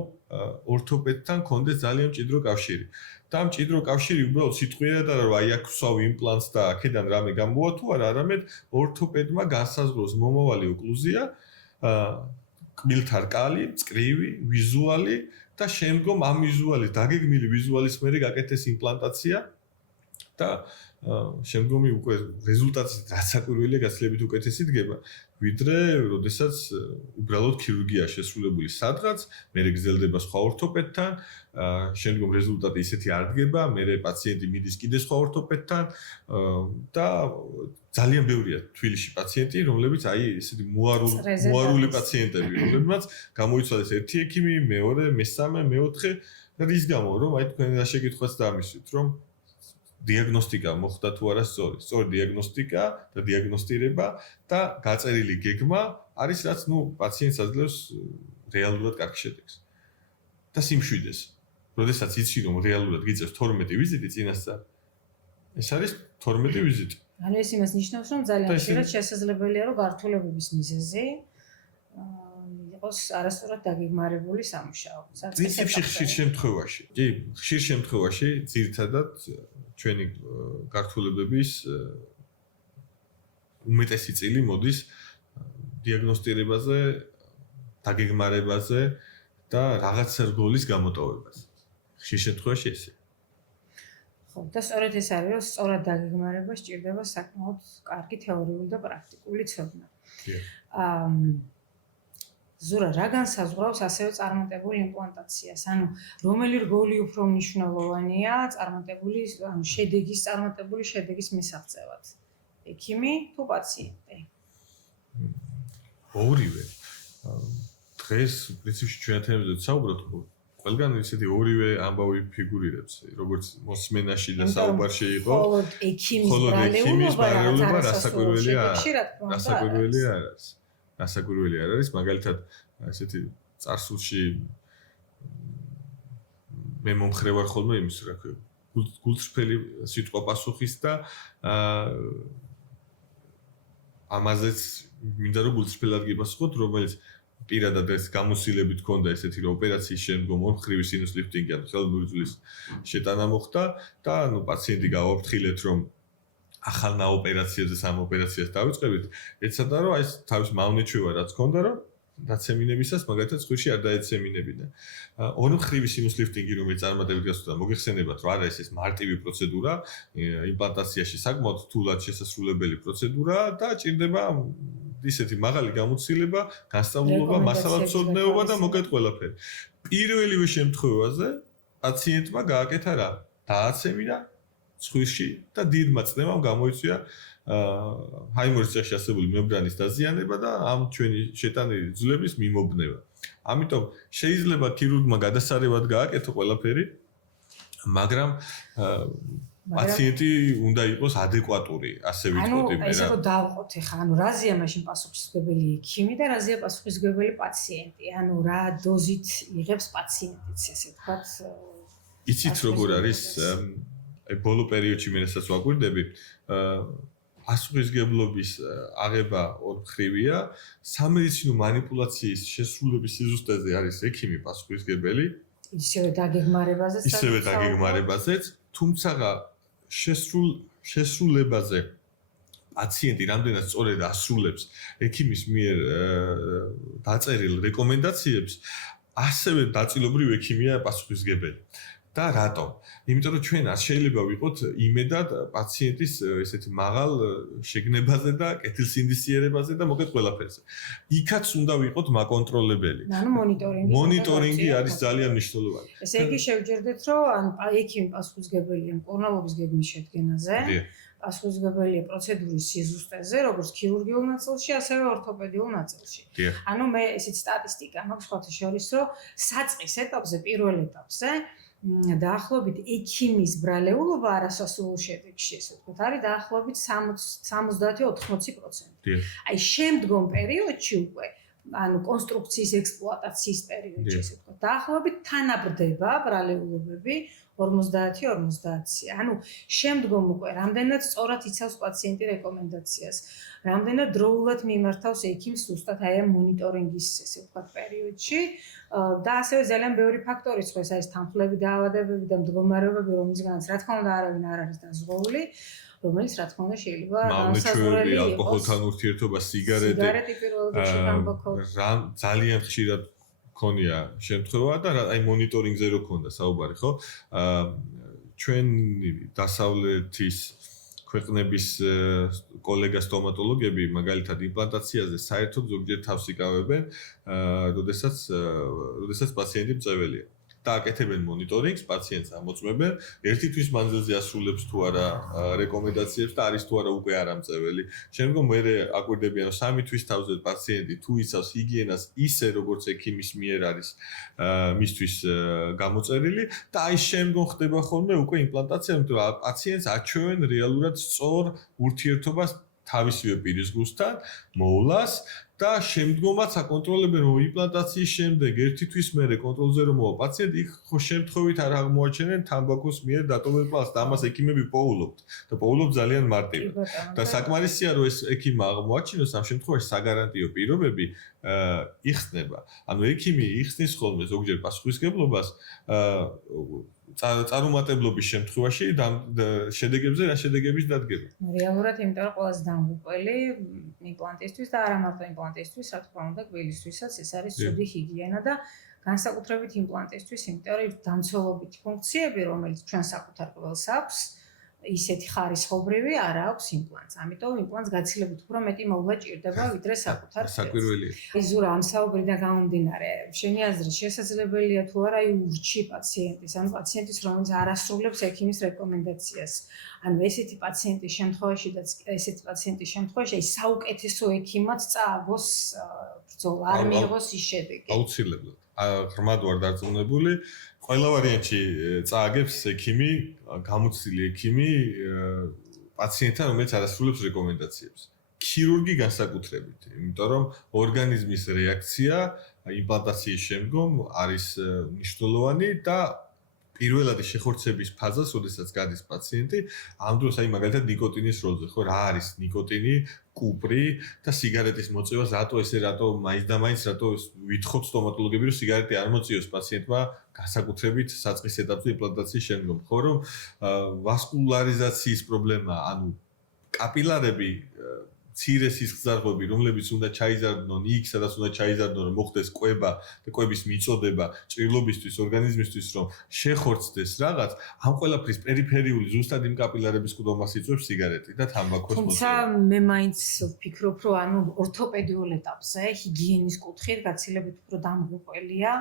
ორთოპედთან კონდეს ძალიან მჭიდრო კავშირი. და მჭიდრო კავშირი უბრალოდ სიტყვიერად არა, რომ აი აქ ვსვავ იმპლანტს და აქედან რამე გამოვა თუ არა, არამედ ორთოპედმა განსაზღვროს მომავალი ოკლუზია, კბილთა რკალი, წკრივი, ვიზუალი და შემდგომ ამ ვიზუალის დაგეგმილი ვიზუალის მერე გაკეთეს იმპლანტაცია და შემდგომი უკვე რეზულტატი რაც საკვირველია გაცილებით უკეთესი დგება, ვიდრე როდესაც უბრალოდ ქირურგია შესრულებული სადღაც, მერე გრძელდება სხვა ორთოპედთან, შემდგომ რეზულტატი ისეთი არ დგება, მერე პაციენტი მიდის კიდე სხვა ორთოპედთან და ძალიან ბევრია თბილისში პაციენტი, რომლებიც აი ესეთი მოარული პაციენტები, რომლებმაც გამოიცვალეს ერთი ექიმი, მეორე, მესამე, მეოთხე და რის გამო, რომ აი თქვენ რა შეკითხვაც დამისვით, რომ დიაგნოსტიკა მოხდა თუ არა სწორი. სწორი დიაგნოსტიკა და დიაგნოსტირება და გაწერილი გეგმა არის რაც პაციენტს აძლევს რეალურად კარგ შედეგს. და სიმშვიდეს. როდესაც იცი რომ რეალურად გიწევს 12 ვიზიტი წინასწარ. ეს არის 12 ვიზიტი. ანუ ეს იმას ნიშნავს რომ ძალიან ხშირად შესაძლებელია რომ გართულებების მიზეზი იყოს არასწორად დაგეგმარებული სამუშაო. პრინციპში ხშირ შემთხვევაში. კი, ხშირ შემთხვევაში ძირითადად ჩვენი გართულებების უმეტესი წილი მოდის დიაგნოსტირებაზე, დაგეგმარებაზე და რაღაც რგოლის გამოტოვებაზე. ხშირ შემთხვევაში ესე. ხო, და სწორედ ეს არის, რომ სწორად დაგეგმარება სჭირდება საკმაოდ კარგი თეორიული და პრაქტიკული ცოდნა. ზურა, რა განსაზღვრავს ასევე წარმატებული იმპლანტაციას? ანუ რომელი რგოლი უფრო მნიშვნელოვანია წარმატებული შედეგის მისაღწევად? ექიმი თუ პაციენტი? ორივე. დღეს პრინციპში ჩვენ თემებზე ვსაუბრობთ, ყველგან ისეთი ორივე ამბავი ფიგურირებს, როგორც მოსმენაში და საუბარში იყო. მხოლოდ ექიმის ბრალეულობა რასაკვირველი არ არის. რასაკვირველი არ არის, მაგალითად, ესეთი წარსულში მე მომხრე ვარ ხოლმე იმის, რა ქვია, გულწრფელი სიტყვა პასუხის და ამაზეც მინდა რომ გულწრფელად გიპასუხოთ, რომელიც პირადად ეს გამოსილებით ქონდა ესეთი რომ ოპერაციის შემდგომ ორმხრივი სინუს ლიფტინგი ან ხელმოიწვლის შეტანა მოხდა და პაციენტი გავაფრთხილეთ რომ ახალ ოპერაციაზე სამ ოპერაციას დავიწყებით, ეცადა რომ ეს თავის მავნეჩვევა რაც ქონდა რომ დაცემინებისას მაგალითად სხვიში არ დაეცემინებინა. ორმხრივი სინუს ლიფტინგი რომელიც წარმატებით გასულა, მოგეხსენებათ რომ არა ეს მარტივი პროცედურა, იმპლანტაციაში საკმაოდ რთულად შესასრულებელი პროცედურა და ჭირდება ისეთი მაღალი გამოცდილება, განსწავლულობა, მასალათმცოდნეობა და მოკეთ ყველაფერი. პირველივე შემთხვევაზე პაციენტმა გააკეთა რა? დააცემინა სხვიში და დიდმა წნევამ გამოიწვია ჰაიმორის წრეში არსებული მემბრანის დაზიანება და ამ ჩვენი შეტანილი ძვლების მიმობნება. ამიტომ შეიძლება ქირურგმა გადასარევად გააკეთო ყველაფერი, მაგრამ პაციენტი უნდა იყოს ადეკვატური, ასე ვიტყოდი მე რა. ანუ ესე რომ დავყოთ ახლა, ანუ რაზეა მაშინ პასუხისმგებელი ექიმი და რაზეა პასუხისმგებელი პაციენტი? ანუ რა დოზით იღებს პაციენტიც, ესე ვთქვათ. იცით როგორ არის ბოლო პერიოდში მე რასაც ვაკვირდები, პასუხისმგებლობის აღება ორმხრივია, სამედიცინო მანიპულაციის შესრულების სიზუსტეზე არის ექიმი პასუხისმგებელი, ისევე დაგეგმარებაზეც, თუმცა შესრულებაზე პაციენტი რამდენად სწორედ ასრულებს ექიმის მიერ დაწერილ რეკომენდაციებს, ასევე ნაწილობრივ ექიმია პასუხისმგებელი. და რატომ? იმიტომ რომ ჩვენ არ შეიძლება ვიყოთ იმედად პაციენტის ესეთი მაღალ შეგნებაზე და კეთილსინდისიერებაზე და მოკეთ ყველაფერზე. იქაც უნდა ვიყოთ მაკონტროლებელი. ანუ მონიტორინგი არის ძალიან მნიშვნელოვანი. ესე იგი შევჯერდეთ, რომ ან ექიმი პასუხისმგებელია მკურნალობის გეგმის შედგენაზე, პასუხისმგებელია პროცედურის სიზუსტეზე, როგორც ქირურგიულ ნაწილში, ასევე ორთოპედიულ ნაწილში. ანუ მე ესეთ სტატისტიკა მაქვს სხვათა შორის, რომ საწყის ეტაპზე, პირველ ეტაპზე დაახლოებით ექიმის ბრალეულობა არასასრულ შედეგში, ესე ვთქვათ, არის დაახლოებით 70-80%. აი შემდგომ პერიოდში უკვე, ანუ კონსტრუქციის ექსპლუატაციის პერიოდში, ესე ვთქვათ, დაახლოებით თანაბრდება ბრალეულობები 50-50. ანუ შემდგომ უკვე რამდენად სწორად იცავს პაციენტი რეკომენდაციას, რამდენად დროულად მიმართავს ექიმს ზუსტად აი ამ მონიტორინგის, ესე ვთქვათ, პერიოდში. და ასევე ძალიან ბევრი ფაქტორი სხვა არის თანხლები, დაავადებები და მდგომარეობები, რომელიცგანაც რა თქმა უნდა არავინ არ არის დაზღვეული, რომელიც რა თქმა უნდა შეიძლება განსაზღვრელი იყოს. ალკოჰოლთან ურთიერთობა, სიგარეტი პირველ რიგში თამბაქო. ძალიან ხშირად ქონია შემთხვევა და აი მონიტორინგზე რო ქონდა საუბარი, ხო? ჩვენი დასავლეთის ქვეყნების კოლეგა სტომატოლოგები მაგალითად იმპლანტაციაზე საერთოდ ზოგჯერ თავს იკავებენ, როდესაც პაციენტი მწვეველია. და აკეთებენ მონიტორინგს, პაციენტს ამოწმებენ, ერთი თვის მანძილზე ასრულებს თუ არა რეკომენდაციებს და არის თუ არა უკვე არ ამწეველი. შემდგომ მერე აკვირდებიან, რომ 3 თვის თავზე პაციენტი თუ იცავს ჰიგიენას ისე როგორც ექიმის მიერ არის მისთვის გამოწერილი და აი შემდგომ ხდება ხოლმე უკვე იმპლანტაცია, იმიტომ რომ პაციენტს აჩვევენ რეალურად სწორ ურთიერთობას თავისივე პირის გულთან, მოვლას და შემდგომაც აკონტროლებენ, რომ იმპლანტაციის შემდეგ ერთი თვის მერე კონტროლზე რომ მოვა პაციენტი, იქ ხო შემთხვევით არ აღმოაჩენენ თამბაქოს მიერ დატოვებულ პლას და ამას ექიმები პოულობთ და პოულობთ ძალიან მარტივად. და საკმარისია რომ ეს ექიმმა აღმოაჩინოს ამ შემთხვევაში საგარანტიო პირობები იხსნება. ანუ ექიმი იხსნის ხოლმე ზოგჯერ პასუხისმგებლობას წარუმატებლობის შემთხვევაში შედეგებზე რა შედეგების დადგება. რეალურად იმიტომ რომ ყველაზე დამღუპველი იმპლანტისთვის და არა მარტო იმპლანტისთვის, რა თქმა უნდა, კბილისთვისაც ეს არის ცუდი ჰიგიენა და განსაკუთრებით იმპლანტისთვის, იმიტომ რომ დამცველობითი ფუნქციები, რომელიც ჩვენ საკუთარ კბილს აქვს, ისეთი ხარისხობრივი არ აქვს იმპლანტს. ამიტომ იმპლანტს გაცილებით უფრო მეტი მოვლა ჭირდება, ვიდრე საკუთარ კბილს. საკვირველია. ზურა ამ საუბრიდან გამომდინარე, შენი აზრით შესაძლებელია თუ არა ურჩი პაციენტის, ანუ პაციენტის, რომელიც არ ასრულებს ექიმის რეკომენდაციას. ანუ ესეთი პაციენტის შემთხვევაში, აი საუკეთესო ექიმად წააგოს ბრძოლა, არ მიიღოს ის შედეგი. აუცილებლად. ღრმად ვარ დარწმუნებული, ყველა ვარიანტში წააგებს ექიმი, გამოცდილი ექიმი პაციენტთან, რომელიც არ ასრულებს რეკომენდაციებს. ქირურგი განსაკუთრებით, იმიტომ რომ ორგანიზმის რეაქცია იმპლანტაციის შემდგომ არის მნიშვნელოვანი და პირველადი შეხორცების ფაზას, როდესაც გადის პაციენტი, ამ დროს აი მაგალითად ნიკოტინის როლზე, ხო, რა არის ნიკოტინი, კუპრი და სიგარეტის მოწევას, რატო მაინც და მაინც რატო ვითხოვთ სტომატოლოგები, რომ სიგარეტი არ მოწიოს პაციენტმა, განსაკუთრებით საწყის ეტაპზე იმპლანტაციის შემდგომ, ხო, რომ ვასკულარიზაციის პრობლემა, ანუ კაპილარები მცირე სისხლძარღვები, რომლებიც უნდა ჩაიზარდნონ იქ, სადაც უნდა ჩაიზარდნონ, რომ მოხდეს კვება და კვების მიწოდება ჭრილობისთვის, ორგანიზმისთვის, რომ შეხორცდეს რაღაც, ამ ყველაფრის პერიფერიული ზუსტად იმ კაპილარების ყდომას იწვევს სიგარეტი და თამბაქოს მოწევა. თუმცა მე მაინც ვფიქრობ, რომ ანუ ორთოპედიულ ეტაპზე ჰიგიენის კუთხით გაცილებით უფრო დამღუპველია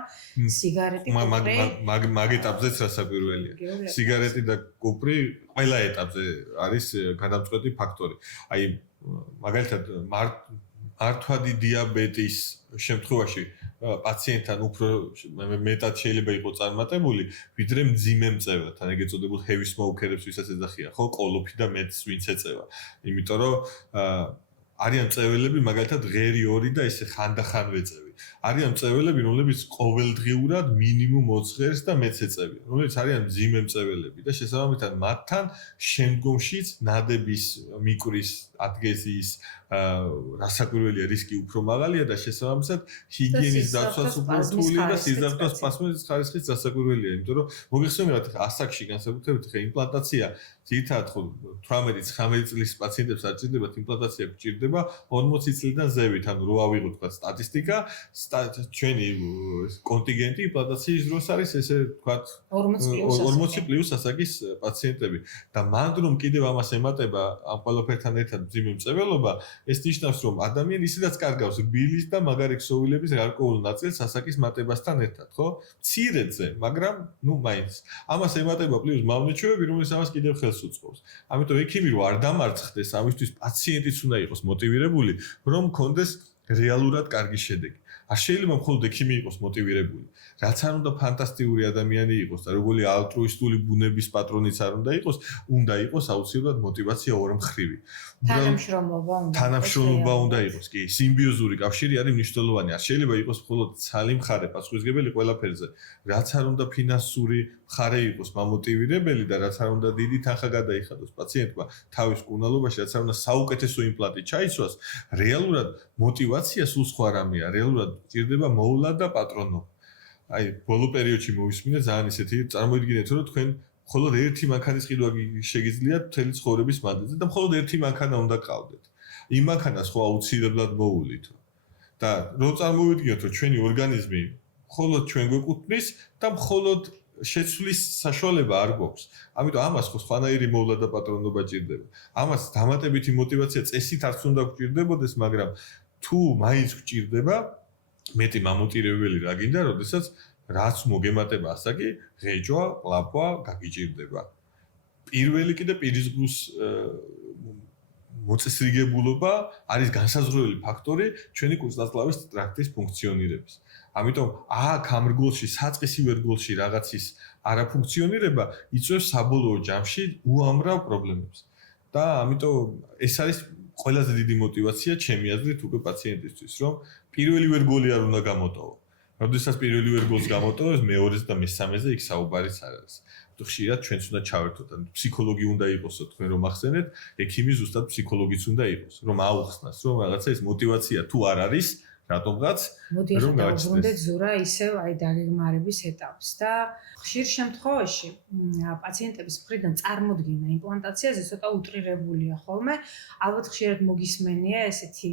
სიგარეტი, კუპრი. მაგ ეტაპზეც რასაკვირველია. სიგარეტი და კუპრი ყველა ეტაპზე არის გადამწყვეტი ფაქტორი. აი მაგალითად მართვადი დიაბეტის შემთხვევაში პაციენტთან უფრო მეტად შეიძლება იყოს წარმატებული, ვიდრე მძიმე მწევად, ან ეგ ეწოდებულ heavy smoker-ებს, ვისაც ეძახიან, ხო, ყოლოფი და მეტს ვინც ეწევა. იმიტომ რომ არიან მწეველები, მაგალითად, ღერი 2 და ესე ხანდახან ვეწევი. არიან მწეველები, რომლებიც ყოველდღიურად მინიმუმ 20 ღერს და მეც ეწევიან, რომლებიც არიან მძიმე მწეველები და შესაბამისად მათთან შემდგომშიც ნადების მიკრის ადგეზის რასაკვირველია რისკი უფრო მაღალია და შესაბამისად ჰიგიენის დაცვაც უფრო რთულია და სიზარდოს სპაზმის ხარისხიც რასაკვირველია, იმიტომ რომ მოგეხსენებათ ხა ასაკში განსაკუთრებით ხა იმპლანტაცია ძირითადად ხო 18-19 წლის პაციენტებს არ ჭირდებათ იმპლანტაცია გჭირდება 40 წლიდან ზევით, ანუ რო ავიღოთ თქვა სტატისტიკა, ჩვენი კონტინგენტი იმპლანტაციის დროს არის ესე თქვა 40 პლუს ასაკის პაციენტები და მანდ რომ კიდევ ამას ემატება ამ ყველაფერთან ერთად მძიმე მწეველობა, ეს ნიშნავს რომ ადამიანი ისედაც კარგავს რბილის და მაგარი ქსოვილების გარკვეულ ნაწილს ასაკის მატებასთან ერთად, ხო? მცირედზე, მაგრამ ნუ მაინც ამას ემატება პლუს მავნეჩვევები, რომელიც ამას კიდევ ხელს უწყობს. ამიტომ ექიმი რო არ დამარცხდეს, ამისთვის პაციენტიც უნდა იყოს მოტივირებული, რომ მქონდეს რეალურად კარგი შედეგი. არ შეიძლება მხოლოდ ექიმი იყოს მოტივირებული. რაც არ უნდა ფანტასტიკური ადამიანი იყოს და როგორი ალტრუისტული ბუნების პატრონიც არ უნდა იყოს აუცილებლად მოტივაცია ორმხრივი. თანამშრომლობა უნდა იყოს, კი, სიმბიოზური კავშირი არის მნიშვნელოვანი. არ შეიძლება იყოს მხოლოდ ცალი მხარე პასუხისმგებელი ყველაფერზე. რაც არ უნდა ფინანსური მხარე იყოს მამოტივირებელი და რაც არ უნდა დიდი თანხა გადაიხადოს პაციენტმა თავის კუნალობაში, რაც არ უნდა საუკეთესო იმპლანტი ჩაიცვას, რეალურად მოტივაცია სულ სხვა რამეა. რეალურად ჭირდება მოვლა და პატრონობა. აი, ბოლო პერიოდში მოვისმინე ძალიან ისეთი, წარმოიდგინეთ, რომ თქვენ მხოლოდ ერთი მანქანის ყიდვა შეგიძლიათ მთელი ცხოვრების მანძილზე და მხოლოდ ერთი მანქანა უნდა გყავდეთ. იმ მანქანას ხო აუცილებლად მოულით. და რომ წარმოვიდგინოთ, რომ ჩვენი ორგანიზმი მხოლოდ ჩვენ გვეკუთვნის და მხოლოდ შეცვლის საშუალება არ გვაქვს. ამიტომ ამას ხო სხვანაირი მოვლა და პატრონობა ჭირდება. ამას დამატებითი მოტივაცია წესით არც უნდა გჭირდებოდეს, მაგრამ თუ მაინც გჭირდება, მეტი მამოტივირებელი რა გინდა, როდესაც რაც მოგემატება ასაკი, ღეჯვა, ყლაპვა გაგიჭირდება. პირველი კიდე პირისგუს მოწესრიგებულობა არის განსაზღვრელი ფაქტორი ჩვენი კურსდაცლავის ტრაქტის ფუნქციონირების. ამიტომ აქ ამ რგოლში, საწყისი ვერგოლში რაღაცის არაფუნქციონირება იწვევს საბოლოო ჯამში უამრავ პრობლემებს. და ამიტომ ეს არის ყველაზე დიდი მოტივაცია ჩემი აზრით უკვე პაციენტისთვის, რომ პირველი ვერგოლი არ უნდა გამოტოვო. როდესაც პირველი ვერგოლს გამოტოვებს, მეორეს და მესამეზე იქ საუბარიც არ არის. ხშირად ჩვენც უნდა ჩავერთოთ, ანუ ფსიქოლოგი უნდა იყოსო, თქვენ რომ ახსენეთ, ექიმი ზუსტად ფსიქოლოგიც უნდა იყოს, რომ აუხსნას, რომ რაღაცა ეს მოტივაცია თუ არ არის, რატომღაც რომ გავაჩნდეს ზურა ისევ აი დაგეგმარების ეტაპს და ხშირ შემთხვევაში პაციენტების მხრიდან წარმოდგენა იმპლანტაციაზე ცოტა უტრირებულია ხოლმე. ალბათ ხშირად მოგისმენია ესეთი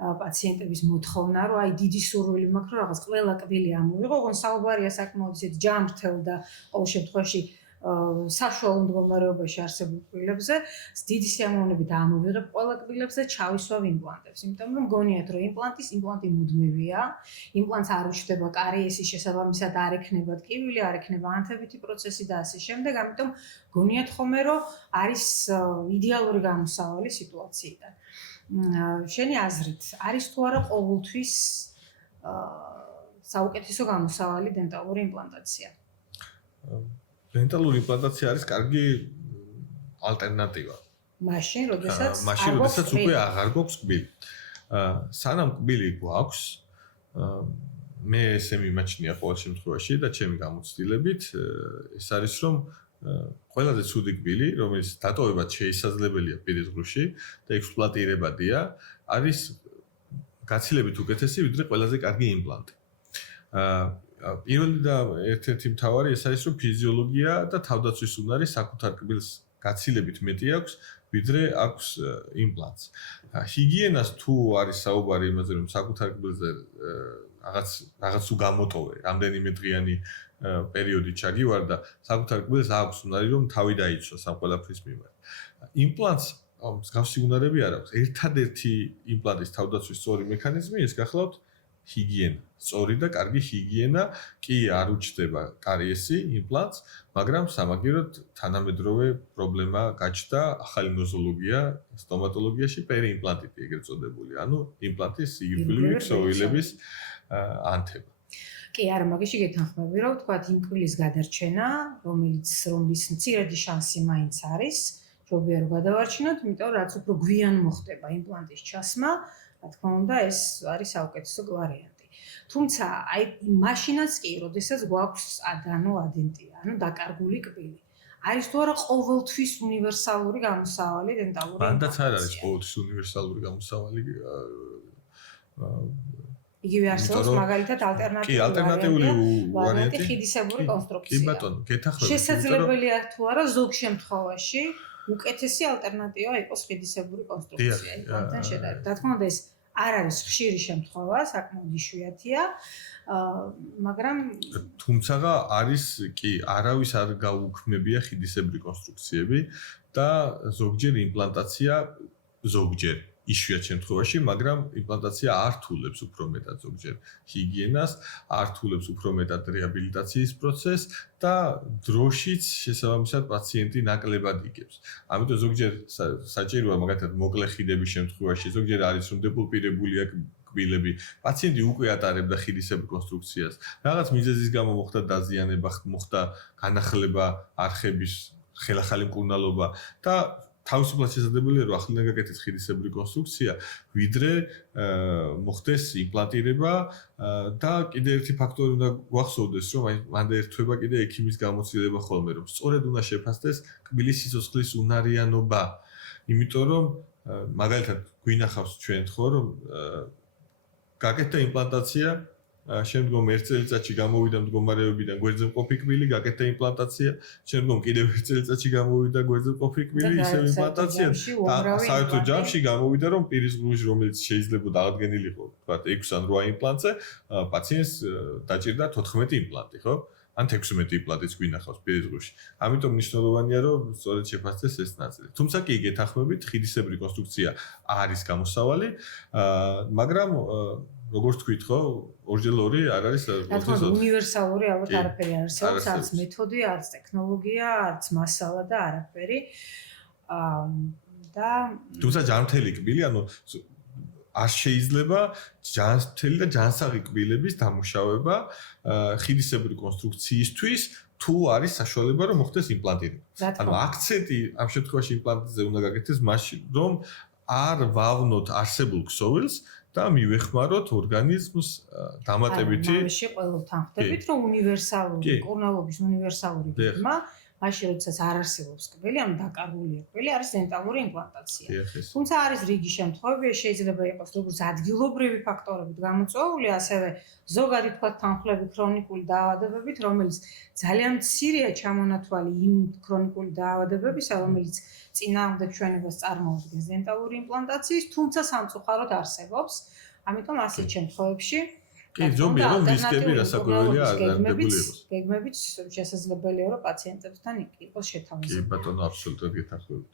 პაციენტების მოთხოვნა, რომ აი დიდი სურვილი მაქვს, რომ რაღაც ყველა კვილი ამოვიღო, ოღონდ საუბარია საკმაოდ ისეთ ჯანმრთელ და ყოველ შემთხვევაში საშუალო მდგომარეობაში არსებულ კბილებზე, დიდი სიამოვნებით ამოვიღებ ყველა კბილებს და ჩავისვავ იმპლანტებს. იმიტომ რომ გონიათ, რომ იმპლანტი მუდმივია, იმპლანტს არ უჩნდება კარიესის შესაბამისად არ ექნება ტკივილი, არ ექნება ანთებითი პროცესი და ასე შემდეგ. ამიტომ გონიათ ხოლმე, რომ არის იდეალური გამოსავალი სიტუაციიდან. შენი აზრით, არის თუ არა ყოველთვის საუკეთესო გამოსავალი დენტალური იმპლანტაცია? დენტალური იმპლანტაცია არის კარგი ალტერნატივა. მაშინ, როდესაც უკვე აღარ გვაქვს კბილი. სანამ კბილი გვაქვს, მე ესე მიმაჩნია ყოველ შემთხვევაში და ჩემი გამოცდილებით, ეს არის რომ ყველაზე ცუდი კბილი, რომელიც დატოვებაც შესაძლებელია პირისგრუში და ექსპლუატირებადია, არის გაცილებით უკეთესი, ვიდრე ყველაზე კარგი იმპლანტი. პირველი და ერთ-ერთი მთავარი ეს არის, რომ ფიზიოლოგია და თავდაცვის უნარი საკუთარ კბილს გაცილებით მეტი აქვს, ვიდრე აქვს იმპლანტს. ჰიგიენას თუ არის საუბარი იმაზე, რომ საკუთარ კბილზე რაღაც თუ გამოტოვე, რამდენიმე დღიანი პერიოდი ჩაგივარ და საკუთარ კბილს აქვს უნარი, რომ თავი დაიცვას ამ ყველაფრის მიმართ. იმპლანტს მსგავსი უნარები არ აქვს. ერთადერთი იმპლანტის თავდაცვის სწორი მექანიზმი ეს გახლავთ ჰიგიენა. სწორი და კარგი ჰიგიენა კი არ უჩნდება კარიესი იმპლანტს, მაგრამ სამაგიეროდ თანამედროვე პრობლემა გაჩნდა ახალი ნოზოლოგია სტომატოლოგიაში პერიიმპლანტიტი ეგრეთ წოდებული. ანუ იმპლანტის ირგვლივი ქსოვილების ანთება. კი, არა, მაგაში გეთანხმები, რომ ვთქვათ, იმ კბილის გადარჩენა, რომლის მცირედი შანსი მაინც არის, ჯობია რომ გადავარჩინოთ, იმიტომ რომ რაც უფრო გვიან მოხდება იმპლანტის ჩასმა, რა თქმა უნდა, ეს არის საუკეთესო ვარიანტი. თუმცა, აი, მაშინაც კი, როდესაც გვაქვს ადენტია, ანუ დაკარგული კბილი. არის თუ არა ყოველთვის უნივერსალური გამოსავალი დენტალური იმპლანტაცია. მანდაც არ არის ყოველთვის უნივერსალური გამოსავალი. იგივე არსებობს მაგალითად ალტერნატიული ვარიანტი ხიდისებური კონსტრუქცია. კი ბატონო, გეთახმებით. შესაძლებელია თუ არა ზოგ შემთხვევაში უკეთესი ალტერნატივა იყოს ხიდისებური კონსტრუქცია იმპლანტთან შედარებით. რა თქმა უნდა ეს არ არის ხშირი შემთხვევა, საკმაოდ იშვიათია, მაგრამ თუმცა არის კი არავის არ გაუქმებია ხიდისებრი კონსტრუქციები და ზოგჯერ იმპლანტაცია ზოგჯერ იშვიათ შემთხვევაში, მაგრამ იმპლანტაცია არ თულებს უფრო მეტად ზოგჯერ ჰიგიენას, არ თულებს უფრო მეტად რეაბილიტაციის პროცესს და დროშიც შესაბამისად პაციენტი ნაკლებად იგებს. ამიტომ ზოგჯერ საჭიროა მაგათად მოკლე ხიდების შემთხვევაში, ზოგჯერ არის რომ დეპულპირებულია კბილები. პაციენტი უკვე ატარებდა ხიდისებურ კონსტრუქციას. რაღაც მიზეზის გამო მოხდა დაზიანება, მოხდა განახლება არხების, ხელახალი მკურნალობა და თავისუფლად შესაძლებელია რომ ახლიდან გაკეთდეს ხიდისებური კონსტრუქცია, ვიდრე მოხდეს იმპლანტირება და კიდევ ერთი ფაქტორი უნდა გვახსოვდეს, რომ აი მანდ ერთვება კიდე ექიმის გამოცდილება ხოლმე, რომ სწორედ უნდა შეფასდეს კბილის სიცოცხლის უნარიანობა. იმიტომ რომ მაგალითად გვინახავს ჩვენ ხო რომ გაკეთდა იმპლანტაცია შემდგომ 1 წელიწადში გამოვიდა მდგომარეობიდან გვერდზე მყოფი კბილი, გაკეთდა იმპლანტაცია, შემდგომ კიდევ 1 წელიწადში გამოვიდა გვერდზე მყოფი კბილი, ისევ იმპლანტაცია და საერთოდ ჯამში გამოვიდა რომ პირის ღრუში რომელიც შეიძლება დაადგენილიყო, თქვათ 6 ან 8 იმპლანტზე, პაციენტს დაჭირდა 14 იმპლანტი, ხო? ან 16 იმპლანტიც გვინახავს პირის ღრუში. ამიტომ მნიშვნელოვანია რომ სწორედ შეფასდეს ეს ნაწილი. თუმცა კი გეთანხმებით, ხიდისებრი კონსტრუქცია არის გამოსავალი, მაგრამ როგორც თქვით ხო, 2x2 არ არის უნივერსალური ალბათ არაფერი არ არსებობს, არც მეთოდი, არც ტექნოლოგია, არც მასალა და არაფერი. და თუმცა ჯანმრთელი კბილი, ანუ არ შეიძლება ჯანმრთელი და ჯანსაღი კბილების დამუშავება ხიდისებრი კონსტრუქციისთვის თუ არის საშუალება რომ მოხდეს იმპლანტირება. ანუ აქცენტი ამ შემთხვევაში იმპლანტზე უნდა გაკეთდეს მაშინ, რომ არ ვავნოთ არსებულ ქსოვილს და მივეხმაროთ ორგანიზმს დამატებითი. ამაში ყველგან ხვდებით, რომ უნივერსალური მკურნალობის უნივერსალური გეგმა, მაშინ როდესაც არ არსებობს კბილი, ანუ დაკარგული კბილი, არის დენტალური იმპლანტაცია. თუმცა არის რიგი შემთხვევები, შეიძლება იყოს როგორც ადგილობრივი ფაქტორებით გამოწვეული, ასევე ზოგადი თქვა თანხლები ქრონიკული დაავადებებით, რომელიც ძალიან მცირეა ჩამონათვალი იმ ქრონიკული დაავადებებისა, რომელიც წინააღმდეგ ჩვენებას წარმოადგენს დენტალური იმპლანტაციის, თუმცა სამწუხაროდ არსებობს. ამიტომ ასეთ შემთხვევებში კი, ზოგადად რომ რისკები რასაკვირველია აღარდებული იყოს. გეგმებით შესაძლებელია რომ პაციენტებთან იყოს შეთავაზება. კი, ბატონო, აბსოლუტურად გეთანხმებით.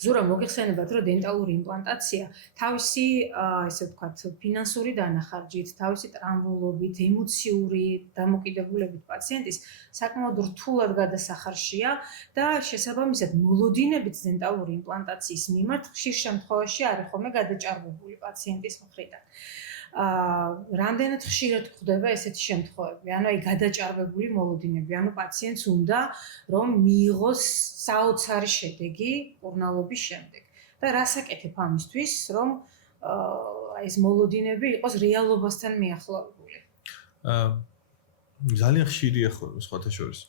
ზურა მოგეხსენებათ, რომ დენტალური იმპლანტაცია თავისი, ესე ვთქვათ, ფინანსური დანახარჯით, თავისი ტრამვულობით, ემოციური დამოკიდებულებით პაციენტის საკმაოდ რთულად გადასახარშია და შესაბამისად მოლოდინებით დენტალური იმპლანტაციის მიმართ ხშირ შემთხვევაში არის ხოლმე გადაჭარბებული პაციენტის მხრიდან. რამდენად ხშირად გვხდება ესეთი შემთხვევები, ანუ აი გადაჭარბებული მოლოდინები, ანუ პაციენტს უნდა რომ მიიღოს საოცარი შედეგი მკურნალობის შემდეგ. და რას აკეთებ ამისთვის, რომ ეს მოლოდინები იყოს რეალობასთან მიახლოებული? ძალიან ხშირია ხოლმე სხვათა შორის.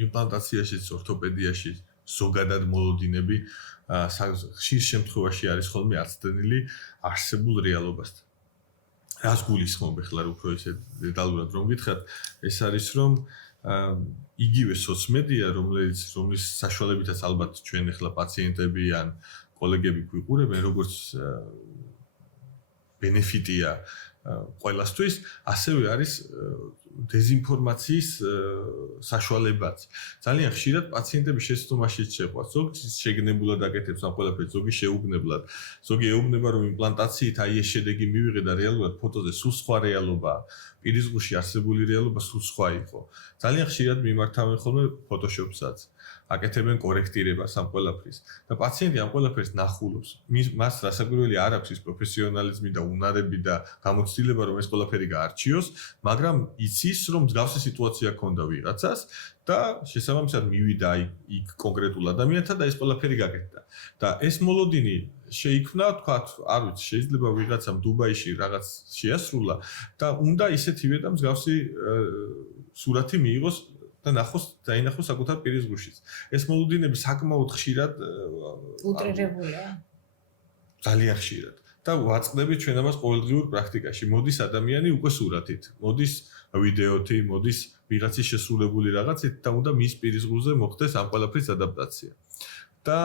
იმპლანტაციაში, ორთოპედიაში ზოგადად მოლოდინები ხშირ შემთხვევაში არის ხოლმე აცდენილი არსებულ რეალობასთან. რას გულისხმობ ახლა უფრო ისე დეტალურად რომ გითხრათ, ეს არის რომ იგივე სოციმედია, რომლის საშუალებითაც ალბათ ჩვენ ახლა პაციენტები ან კოლეგები გვიყურებენ, როგორც ბენეფიტია ყველასთვის, ასევე არის დეზინფორმაციის საშუალებაც. ძალიან ხშირად პაციენტები შეცდომაშიც შეყვარს. ზოგი შეგნებულად აკეთებს ამ ყველაფერს, ზოგი შეუგნებლად, ზოგი ეუბნება რომ იმპლანტაციით აი ეს შედეგი მივიღე და რეალურად ფოტოზე სულ სხვა რეალობაა. პირისგულში არსებული რეალობა სულ სხვა იყო. ძალიან ხშირად მიმართავენ ხოლმე ფოტოშოპსაც. აკეთებენ კორექტირებას ამ ყველაფრის და პაციენტი ამ ყველაფერს ნახულობს. მას რასაკვირველი არ აქვს ის პროფესიონალიზმი და უნარები და გამოცდილება რომ ეს ყველაფერი გაარჩიოს, მაგრამ იცის რომ მსგავსი სიტუაცია ჰქონდა ვიღაცას და შესაბამისად მივიდა იქ კონკრეტულ ადამიანთან და ეს ყველაფერი გაკეთდა. და ეს მოლოდინი შეიქმნა, თქვათ, არ ვიცი, შეიძლება ვიღაცამ დუბაიში რაღაც შეასრულა და უნდა ისეთივე და მსგავსი სურათი მიიღოს და დაინახოს საკუთარ პირისგულშიც. ეს მოლოდინები საკმაოდ ხშირად უტრირებულია. ძალიან ხშირად. და ვაწყდებით ჩვენ ამას ყოველდღიურ პრაქტიკაში. მოდის ადამიანი უკვე სურათით, მოდის ვიდეოთი, მოდის ვიღაცის შესრულებული რაღაცით და უნდა მის პირისგულზე მოხდეს ამ ყველაფრის ადაპტაცია. და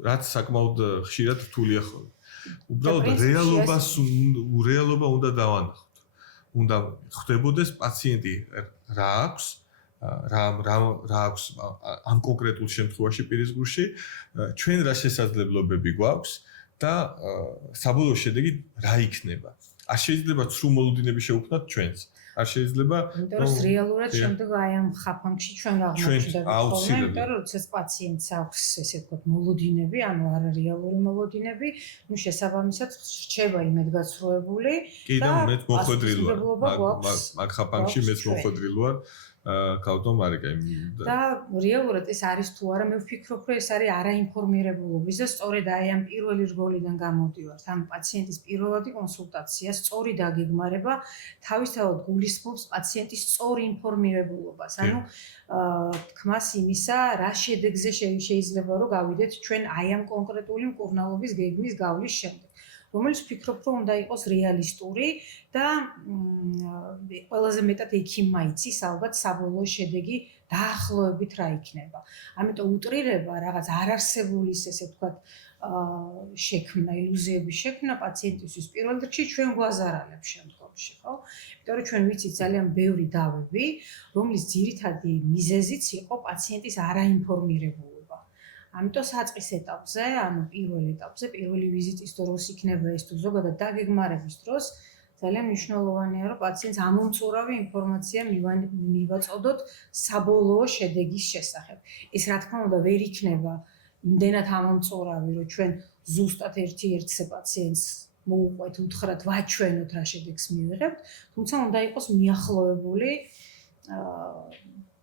რაც საკმაოდ ხშირად რთულია ხოლმე. უბრალოდ რეალობა უნდა დავანახოთ. უნდა ხდებოდეს პაციენტი რა აქვს ამ კონკრეტულ შემთხვევაში პირისგულში, ჩვენ რა შესაძლებლობები გვაქვს და საბოლოო შედეგი რა იქნება. არ შეიძლება ცრუ მოლოდინები შევქმნათ ჩვენს. არ შეიძლება რომ რეალურად შემდეგ აი ამ ხაფანგში ჩვენ აღმოჩნდებით ხოლმე, იმიტომ რომ როდესაც პაციენტს აქვს ესე ვთქვათ მოლოდინები, ანუ არარეალური მოლოდინები, ну შესაბამისად რჩება იმედგაცრუებული და მეც მოხვედრილი ვარ. მაგ ხაფანგში მეც მოხვედრილი ვარ. კაუტო მარიკა და რეალურად ეს არის თუ არა მე ვფიქრობ რომ ეს არის არაინფორმირებულობის და სწორედ აი ამ პირველი რგოლიდან გამოდივართ ამ პაციენტის პირველადი კონსულტაცია სწორი დაგეგმარება თავისთავად გულისხმობს პაციენტის სწორ ინფორმირებულობას ანუ თქმას იმისა რა შედეგზე შეიძლება რომ გავიდეთ ჩვენ აი ამ კონკრეტული მკურნალობის გეგმის გავლის შემდეგ რომელიც ვფიქრობ, რომ უნდა იყოს რეალისტური და ყველაზე მეტად ექიმმა იცის ალბათ საბოლოო შედეგი დაახლოებით რა იქნება. ამიტომ უტრირება რაღაც არარსებულის ესე ვთქვათ შექმნა, ილუზიების შექმნა პაციენტისთვის პირველ რიგში ჩვენ გვაზარალებს შემდგომში, ხო? იმიტომ რომ ჩვენ ვიცით ძალიან ბევრი დავები, რომლის ძირითადი მიზეზიც იყო პაციენტის არაინფორმირებულობა. ამიტომ საწყის ეტაპზე, ანუ პირველ ეტაპზე, პირველი ვიზიტის დროს იქნება ეს თუ ზოგადად დაგეგმარების დროს ძალიან მნიშვნელოვანია, რომ პაციენტს ამომწურავი ინფორმაცია მივაწოდოთ საბოლოო შედეგის შესახებ. ეს რა თქმა უნდა ვერ იქნება იმდენად ამომწურავი, რომ ჩვენ ზუსტად ერთ-ერთზე პაციენტს მოუყვეთ, უთხრათ, ვაჩვენოთ რა შედეგს მივიღებთ, თუმცა უნდა იყოს მიახლოებული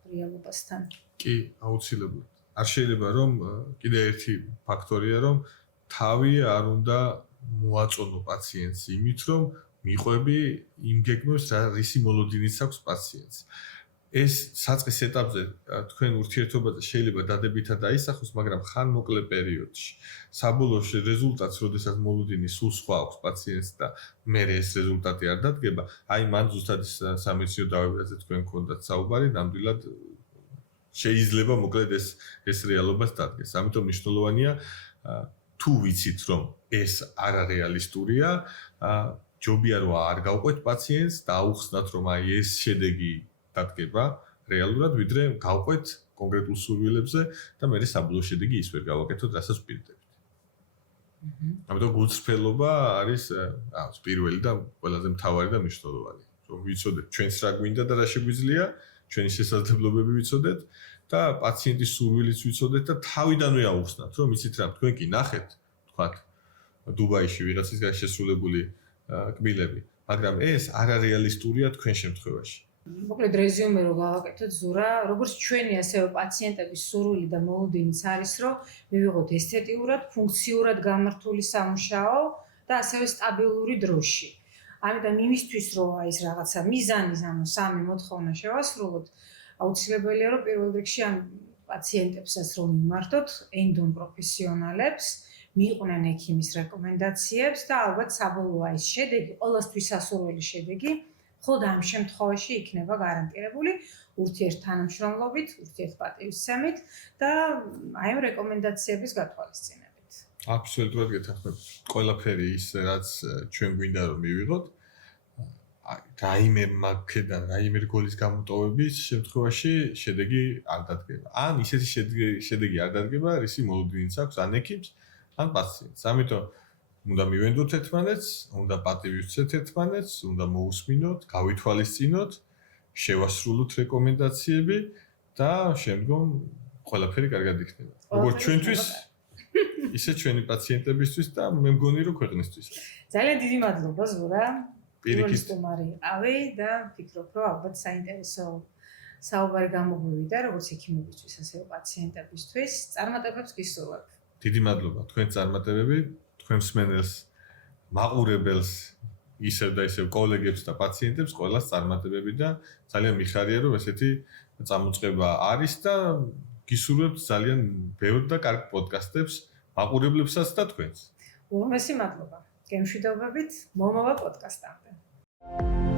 რეალობასთან. კი, აუცილებლად. არ შეიძლება რომ კიდე ერთი ფაქტორია რომ თავი არ უნდა მოაწონო პაციენტს იმით რომ მიყვები იმ გეგმებს რისი მოლოდინიც აქვს პაციენტს. ეს საწყის ეტაპზე თქვენ ურთიერთობაზე შეიძლება დადებითად აისახოს, მაგრამ ხან მოკლე პერიოდში. საბოლოო რეზულტატს, როდესაც მოლოდინი სულ სხვა აქვს პაციენტს და მე ეს რეზულტატი არ დადგება, აი მან ზუსტად სამეცნიერო დავებაზე თქვენ გქონდათ საუბარი, ნამდვილად შეიძლება მოკლედ ეს რეალობას დადგეს. ამიტომ მნიშვნელოვანია თუ ვიცით რომ ეს არარეალისტურია, ჯობია რომ არ გავყვეთ პაციენტს და აუხსნათ რომ აი ეს შედეგი დადგება რეალურად, ვიდრე გავყვეთ კონკრეტულ სურვილებზე და მე საბოლოო შედეგი ის ვერ გავაკეთოთ, რასაც ვპირდებით. ამიტომ გულწრფელობა არის პირველი და ყველაზე მთავარი და მნიშვნელოვანი. რომ ვიცოდეთ ჩვენს რა გვინდა და რა შეგვიძლია, ჩვენი შესაძლებლობები ვიცოდეთ და პაციენტის სურვილიც ვიცოდეთ და თავიდანვე აუხსნათ, რომ იცით რა, თქვენ კი ნახეთ, თქვათ, დუბაიში ვიღაცის შესრულებული კბილები, მაგრამ ეს არარეალისტურია თქვენ შემთხვევაში. მოკლედ რეზიუმე რო გავაკეთოთ ზურა, როგორც ჩვენი ასევე პაციენტების სურვილი და მოლოდინიც არის, რომ მივიღოთ ესთეტიურად, ფუნქციურად გამართული სამუშაო და ასევე სტაბილური დროში. ამიტომ იმისთვის რომ აი ეს რაღაცა მიზანის, ანუ სამი მოთხოვნა შევასრულოთ, აუცილებელია რომ პირველ რიგში ამ პაციენტებსაც რომ მიმართოთ ენდონ პროფესიონალებს, მიიყვნენ ექიმის რეკომენდაციებს და ალბათ საბოლოო ეს შედეგი, ყოველთვის სასურველი შედეგი, მხოლოდ ამ შემთხვევაში იქნება გარანტირებული ურთიერთთანამშრომლობით, ურთიერთპატივისცემით და აი ამ რეკომენდაციების გათვალისწინებით. აბსოლუტურად გეთანხმებით. ყველაფერი ის რაც ჩვენ გვინდა რომ მივიღოთ, რაიმე მაგედან, რაიმე გოლის გამოტოვების შემთხვევაში შედეგი არ დადგება. ან ისეთი შედეგი არ დადგება, რისი მოლოდინიც აქვს ან ექიმს, ან პაციენტს. ამიტომ უნდა მივენდოთ ერთმანეთს, უნდა პატივი ვცეთ ერთმანეთს, უნდა მოусმინოთ, გავითვალისწინოთ, შევასრულოთ რეკომენდაციები და შემდგომ ყველაფერი კარგად იქნება. როგორც ჩვენთვის, ისე ჩვენი პაციენტებისთვის და მე მგონი რომ ქვეყნისთვის. ძალიან დიდი მადლობა ზურა. პირიქით სტუმარი იყავი და ვფიქრობ, რომ ალბათ საინტერესო საუბარი გამოგვივიდა როგორც ექიმებისთვის, ასევე პაციენტებისთვის. წარმატებებს გისურვებ. დიდი მადლობა თქვენ წარმატებები, თქვენ მსმენელს, მაყურებელს, ისევ და ისევ კოლეგებს და პაციენტებს ყველას წარმატებები და ძალიან მიხარია რომ ესეთი წამოწყება არის და გისურვებთ ძალიან ბევრ და კარგ პოდკასტებს მაყურებლებსაც და თქვენს. უმეტესი მადლობა. გემშვიდობებით მომავალ პოდკასტამდე.